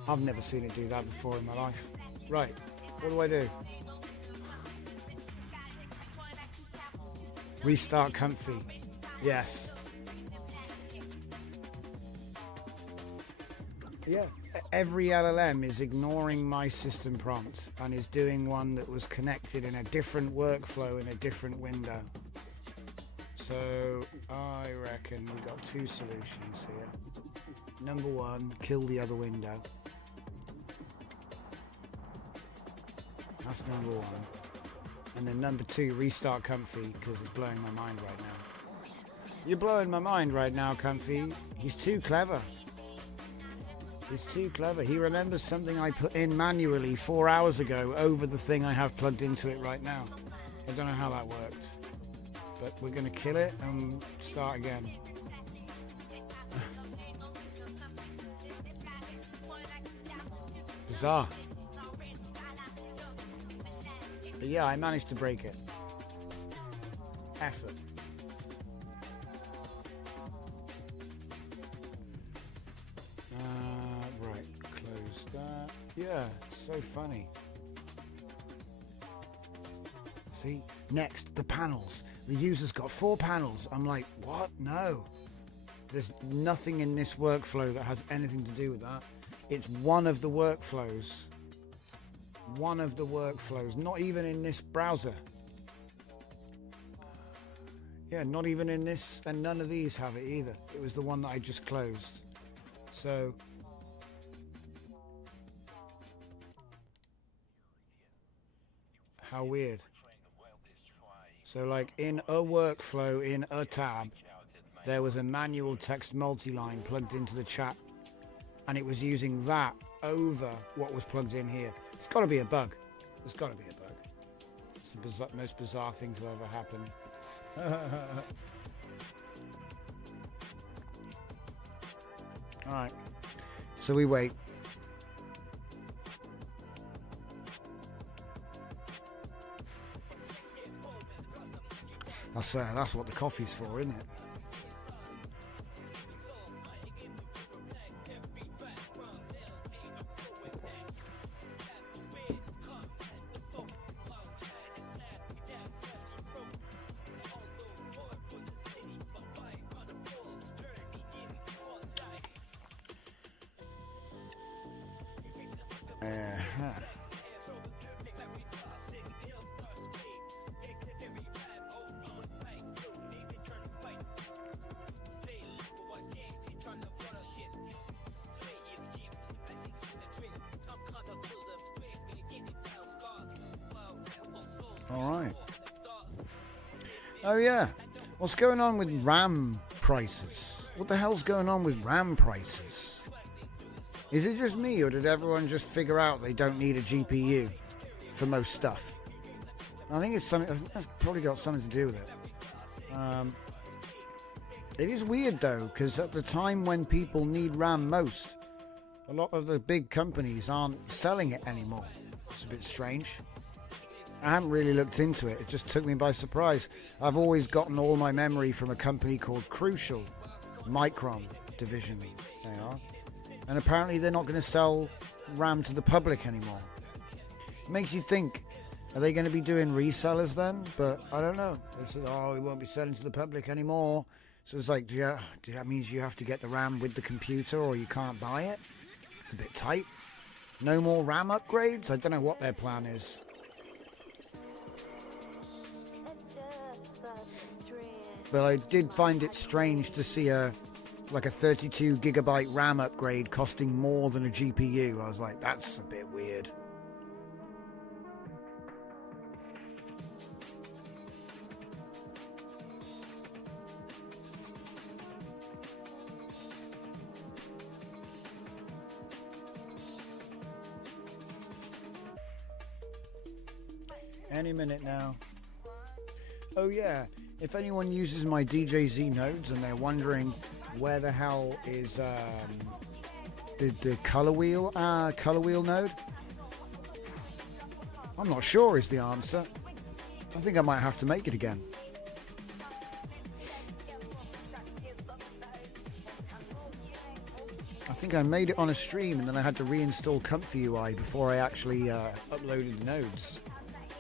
I've never seen it do that before in my life. Right, what do I do? Restart comfy. Yes. Yeah. Every LLM is ignoring my system prompt and is doing one that was connected in a different workflow in a different window. So I reckon we've got two solutions here. Number one, kill the other window. That's number one. And then number two, restart Comfy, because it's blowing my mind right now. You're blowing my mind right now, Comfy. He's too clever. He's too clever. He remembers something I put in manually 4 hours ago over the thing I have plugged into it right now. I don't know how that worked. But we're going to kill it and start again. Bizarre. But yeah, I managed to break it. Effort. Right, close that. Yeah, so funny. See, next, the panels. The user's got 4 panels. I'm like, what? No. There's nothing in this workflow that has anything to do with that. It's one of the workflows. One of the workflows, not even in this browser. Yeah, not even in this, and none of these have it either. It was the one that I just closed. So how weird. So like in a workflow in a tab, there was a manual text multi-line plugged into the chat, and it was using that over what was plugged in here. It's got to be a bug. There's got to be a bug. It's the most bizarre thing to ever happen. All right, so we wait. That's what the coffee's for, isn't it? All right. Oh yeah. What's going on with RAM prices? What the hell's going on with RAM prices? Is it just me, or did everyone just figure out they don't need a GPU for most stuff? I think it's something that's probably got something to do with it. It is weird though, because at the time when people need RAM most, a lot of the big companies aren't selling it anymore. It's a bit strange. I haven't really looked into it. It just took me by surprise. I've always gotten all my memory from a company called Crucial, Micron division they are. And apparently they're not going to sell RAM to the public anymore. It makes you think, are they going to be doing resellers then? But I don't know. They said, oh, we won't be selling to the public anymore. So it's like, yeah, that means you have to get the RAM with the computer or you can't buy it? It's a bit tight. No more RAM upgrades? I don't know what their plan is. But I did find it strange to see a 32 gigabyte RAM upgrade costing more than a GPU. I was like, that's a bit weird. Any minute now. Oh yeah. If anyone uses my DJZ nodes and they're wondering where the hell is the color wheel node, I'm not sure is the answer. I think I might have to make it again. I think I made it on a stream and then I had to reinstall Comfy UI before I actually uploaded the nodes.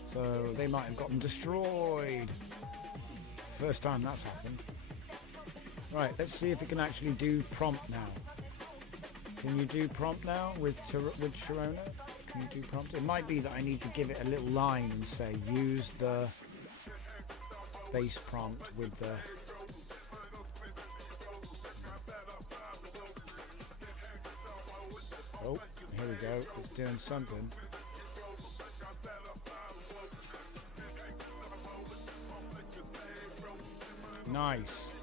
So they might have gotten destroyed. First time that's happened. Right, let's see if it can actually do prompt now. Can you do prompt now with Sharona? Can you do prompt? It might be that I need to give it a little line and say use the base prompt with the... Oh, here we go. It's doing something. Nice.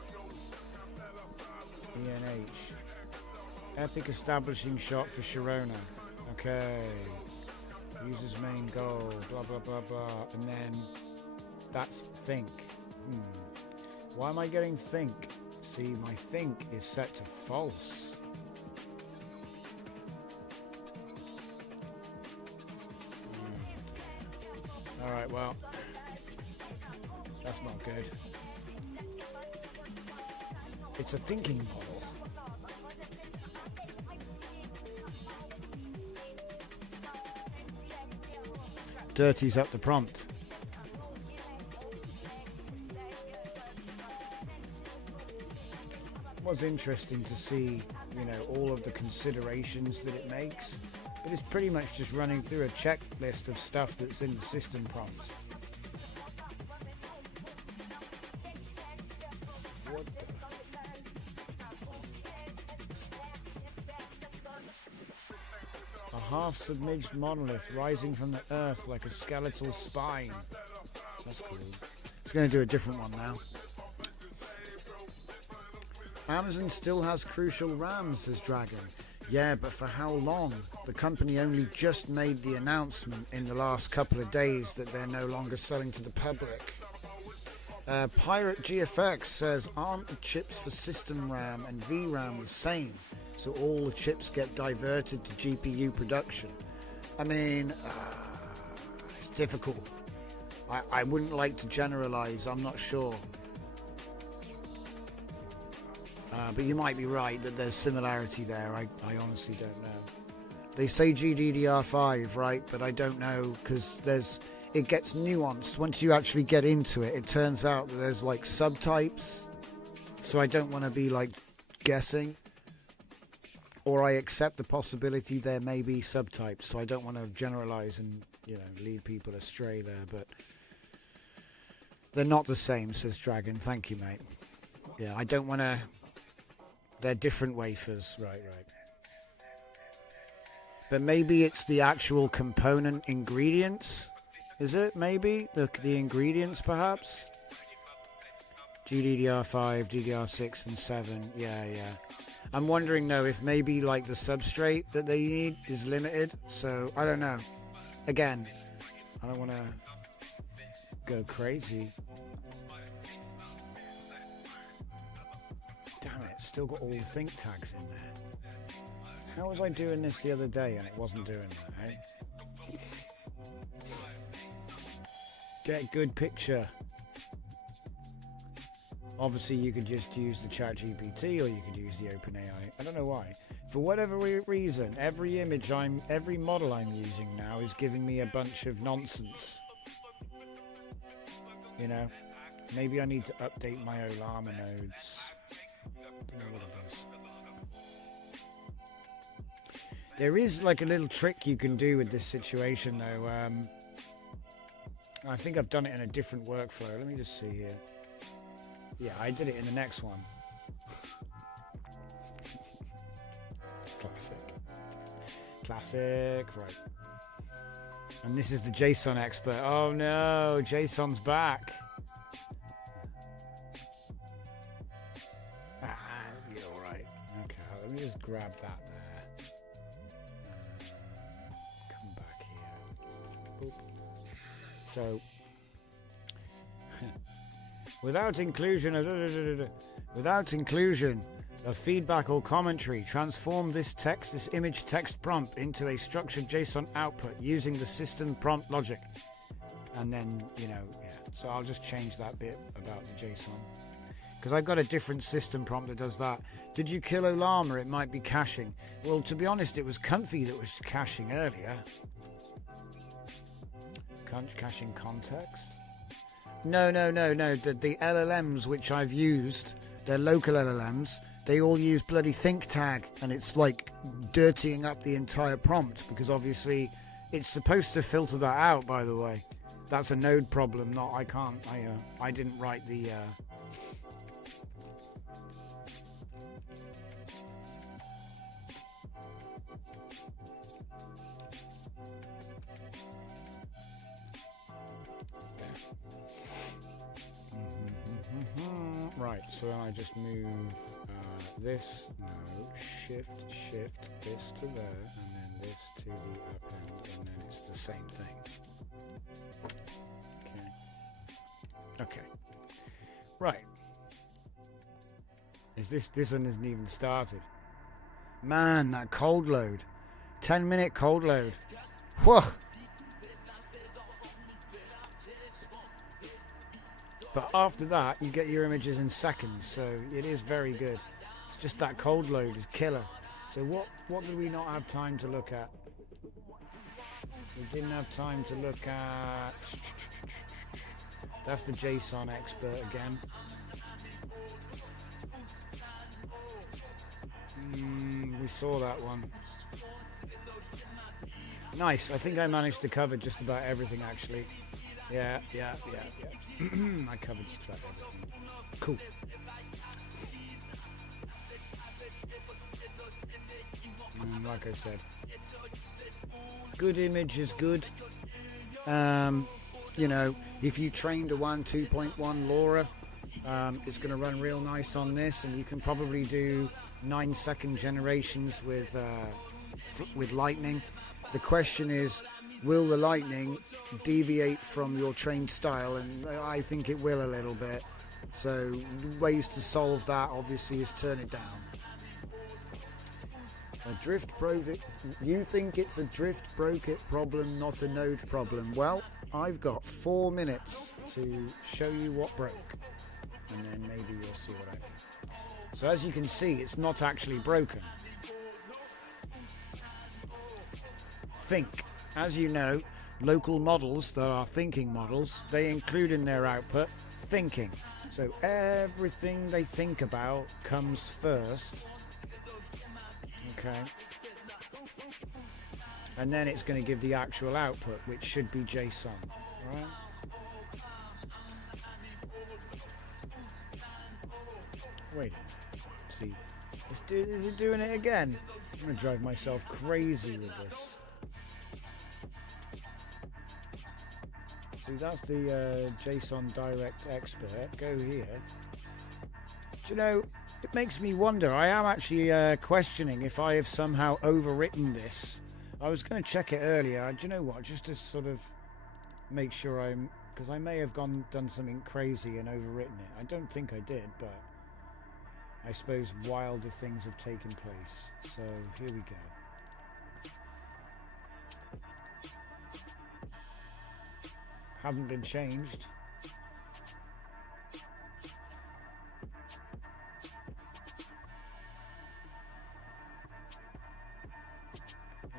ENH. Epic establishing shot for Sharona. Okay. User's main goal. Blah, blah, blah, blah. And then that's think. Why am I getting think? See, my think is set to false. Alright, well. That's not good. It's a thinking model. Dirties up the prompt. It was interesting to see, all of the considerations that it makes, but it's pretty much just running through a checklist of stuff that's in the system prompt. half-submerged monolith rising from the earth like a skeletal spine. That's cool. It's going to do a different one now. Amazon still has crucial RAM, says Dragon. Yeah, but for how long? The company only just made the announcement in the last couple of days that they're no longer selling to the public. Pirate GFX says, aren't the chips for system RAM and VRAM the same? So all the chips get diverted to GPU production. I mean, it's difficult. I wouldn't like to generalize, I'm not sure. But you might be right that there's similarity there. I honestly don't know. They say GDDR5, right? But I don't know, because it gets nuanced. Once you actually get into it, it turns out that there's like subtypes. So I don't want to be like guessing. Or I accept the possibility there may be subtypes. So I don't want to generalize and, lead people astray there. But they're not the same, says Dragon. Thank you, mate. Yeah, I don't want to... They're different wafers. Right. But maybe it's the actual component ingredients. Is it? Maybe? The ingredients, perhaps? GDDR5, DDR6, and 7. Yeah. I'm wondering, though, if maybe, like, the substrate that they need is limited. So, I don't know. Again, I don't want to go crazy. Damn it, still got all the think tags in there. How was I doing this the other day and it wasn't doing that, eh? Get good picture. Obviously you could just use the ChatGPT or you could use the OpenAI. I don't know why. For whatever reason, every model I'm using now is giving me a bunch of nonsense. Maybe I need to update my Olama nodes. Don't know what it is. There is like a little trick you can do with this situation though. I think I've done it in a different workflow. Let me just see here. Yeah, I did it in the next one. Classic, right. And this is the JSON expert. Oh no, JSON's back. Yeah, all right. Okay, let me just grab that there. Come back here. Boop. So, without inclusion of feedback or commentary, transform this image text prompt into a structured JSON output using the system prompt logic. And then, yeah. So I'll just change that bit about the JSON. Because I've got a different system prompt that does that. Did you kill Olama? It might be caching. Well, to be honest, it was Comfy that was caching earlier. Caching context? No. The LLMs which I've used, they're local LLMs. They all use bloody think tag, and it's like dirtying up the entire prompt because obviously it's supposed to filter that out. By the way, that's a node problem. Not I can't. I didn't write the. Right, so then I just move shift this to there, and then this to the append, and then it's the same thing. Okay. Right. This one isn't even started. Man, that cold load. 10-minute cold load. Whoa! But after that, you get your images in seconds, so it is very good. It's just that cold load is killer. So what did we not have time to look at? We didn't have time to look at... That's the JSON expert again. We saw that one. Nice. I think I managed to cover just about everything, actually. Yeah. I covered just about everything. Cool. And like I said, good image is good. You know, if you trained a WAN 2.1 LoRa, it's going to run real nice on this, and you can probably do 9-second generations with Lightning. The question is, will the Lightning deviate from your trained style? And I think it will a little bit. So ways to solve that obviously is turn it down. A drift broke it. You think it's a drift broke it problem, not a node problem? Well, I've got 4 minutes to show you what broke, and then maybe you'll see what I mean. So as you can see, it's not actually broken. Think. As you know, local models that are thinking models, they include in their output thinking. So everything they think about comes first. Okay. And then it's going to give the actual output, which should be JSON. Right? Wait. See, is it doing it again? I'm going to drive myself crazy with this. See, that's the JSON Direct Expert. Go here. Do you know, it makes me wonder. I am actually questioning if I have somehow overwritten this. I was going to check it earlier. Do you know what? Just to sort of make sure because I may have done something crazy and overwritten it. I don't think I did, but I suppose wilder things have taken place. So here we go. Haven't been changed.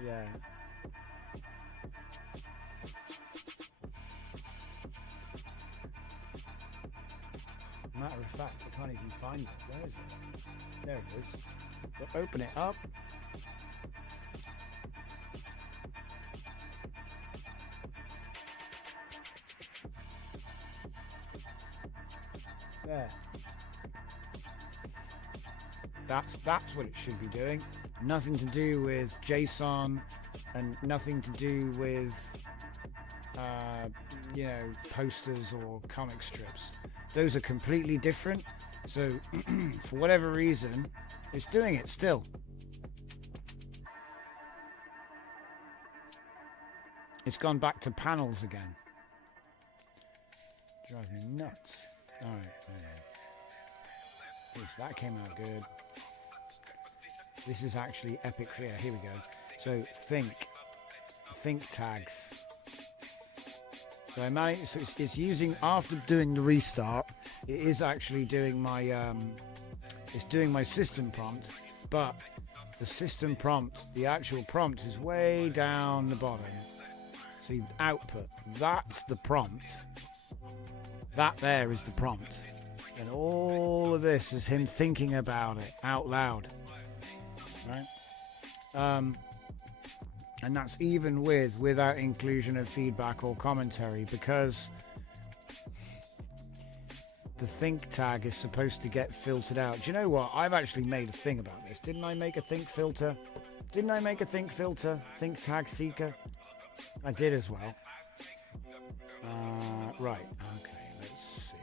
Yeah. Matter of fact, I can't even find it. Where is it? There it is. But open it up. There. That's what it should be doing. Nothing to do with JSON and nothing to do with you know, posters or comic strips. Those are completely different. So for whatever reason, it's doing it still. It's gone back to panels again. Drives me nuts. All right. Yes, that came out good. This is actually epic. Yeah, here we go. So think tags. So I managed. So it's using, after doing the restart, it is actually doing my it's doing my system prompt, but the system prompt, the actual prompt, is way down the bottom. See, output. That's the prompt. That there is the prompt, and all of this is him thinking about it out loud. Right? And that's even without inclusion of feedback or commentary, because the think tag is supposed to get filtered out. Do you know what? I've actually made a thing about this. Didn't I make a think filter? Didn't I make a think filter? Think tag seeker? I did as well. Right. Okay. Let's see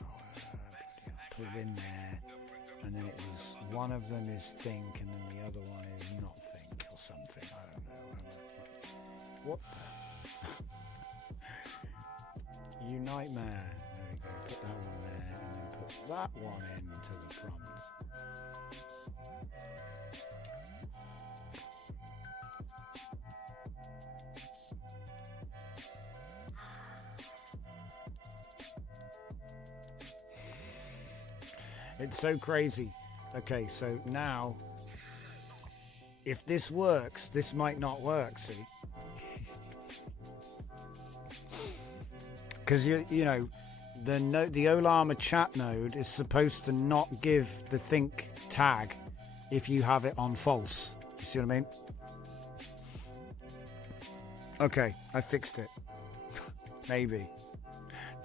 now. I'll put it in there. And then it was, one of them is think, and then the other one is not think or something. I don't know. What the? Unitmare. There we go. Put that one there, and then put that one into the prompt. It's so crazy. Okay, so now, if this works, this might not work, see? Because, you know, the Olama chat node is supposed to not give the think tag if you have it on false. You see what I mean? Okay, I fixed it. Maybe.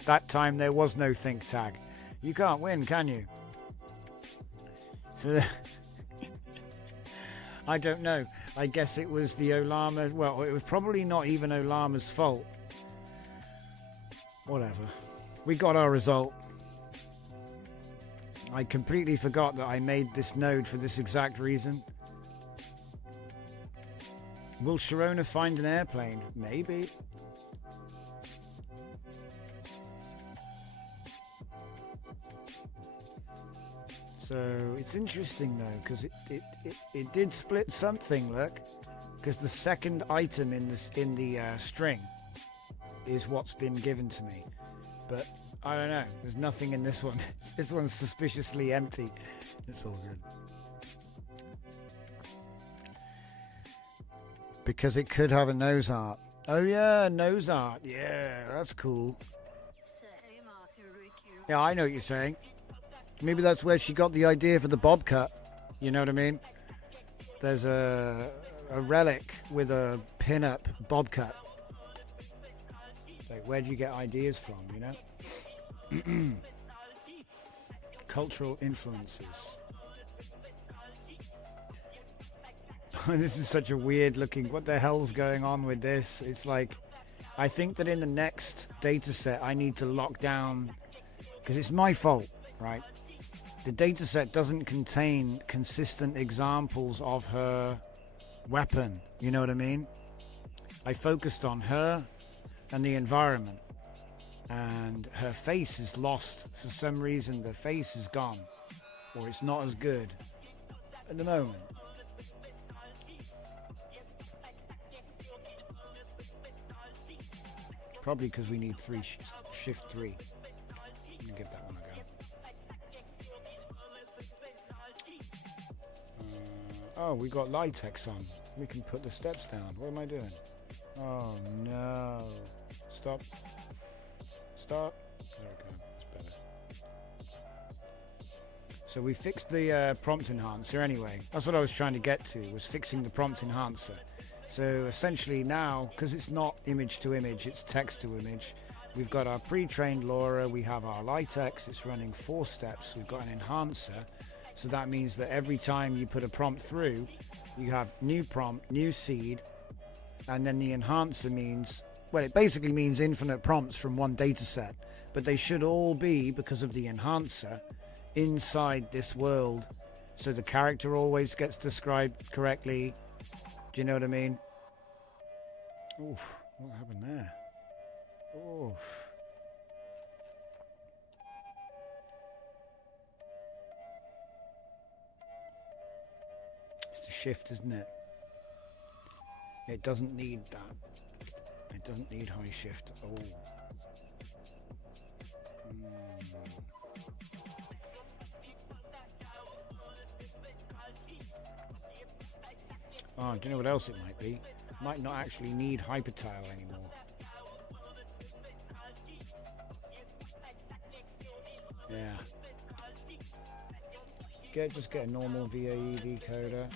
That time there was no think tag. You can't win, can you? So I don't know. I guess it was the Olama. Well, it was probably not even Olama's fault. Whatever. We got our result. I completely forgot that I made this node for this exact reason. Will Sharona find an airplane? Maybe. So it's interesting though, because it did split something. Look, because the second item in the string is what's been given to me, but I don't know. There's nothing in this one. This one's suspiciously empty. It's all good because it could have a nose art. Oh yeah, nose art. Yeah, that's cool. Yeah, I know what you're saying. Maybe that's where she got the idea for the bob cut. You know what I mean? There's a relic with a pin-up bob cut. Like, where do you get ideas from, you know? Cultural influences. This is such a weird looking... What the hell's going on with this? It's like... I think that in the next data set, I need to lock down... Because it's my fault, right? The dataset doesn't contain consistent examples of her weapon. You know what I mean? I focused on her and the environment. And her face is lost. For some reason, the face is gone. Or it's not as good at the moment. Probably because we need shift 3. Let me give that one a go. Oh, we got Litex on. We can put the steps down. What am I doing? Oh no. Stop. Stop. There we go. That's better. So we fixed the prompt enhancer anyway. That's what I was trying to get to, was fixing the prompt enhancer. So essentially now, because it's not image to image, it's text to image, we've got our pre-trained LoRa, we have our Litex, it's running 4 steps, we've got an enhancer. So that means that every time you put a prompt through, you have new prompt, new seed, and then the enhancer means, well, it basically means infinite prompts from one data set, but they should all be, because of the enhancer, inside this world, so the character always gets described correctly. Do you know what I mean? Oof, what happened there? Oof. Shift, isn't it? It doesn't need that. It doesn't need high shift. Oh. Oh, do you know what else it might be? It might not actually need hypertile anymore. Yeah. Just get a normal VAE decoder.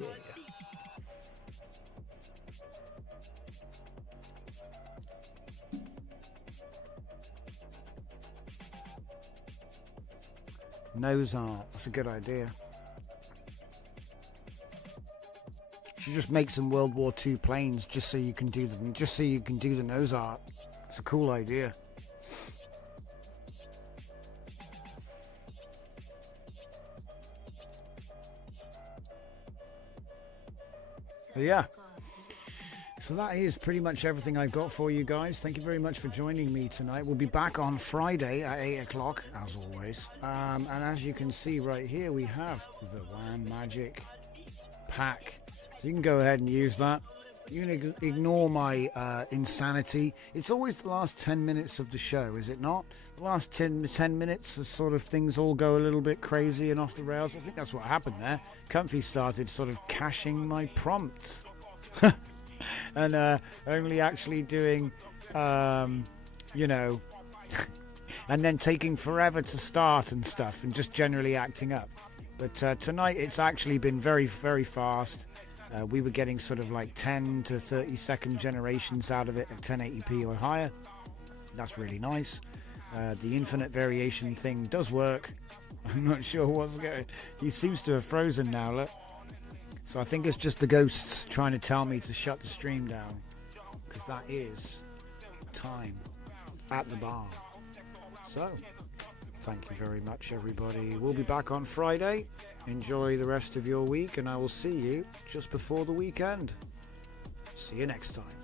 Yeah. Nose art. That's a good idea. You just make some World War II planes just so you can do the nose art. It's a cool idea. But yeah. So that is pretty much everything I've got for you guys. Thank you very much for joining me tonight. We'll be back on Friday at 8 o'clock, as always. And as you can see right here, we have the WAN Magic pack. So you can go ahead and use that. You can ignore my insanity. It's always the last 10 minutes of the show, is it not? The last 10 minutes, the sort of things all go a little bit crazy and off the rails. I think that's what happened there. Comfy started sort of caching my prompt. And only actually doing, you know, and then taking forever to start and stuff and just generally acting up. But tonight it's actually been very, very fast. We were getting sort of like 10 to 30 second generations out of it at 1080p or higher. That's really nice. The infinite variation thing does work. I'm not sure what's going. He seems to have frozen now, look. So I think it's just the ghosts trying to tell me to shut the stream down, because that is time at the bar. So thank you very much, everybody. We'll be back on Friday. Enjoy the rest of your week, and I will see you just before the weekend. See you next time.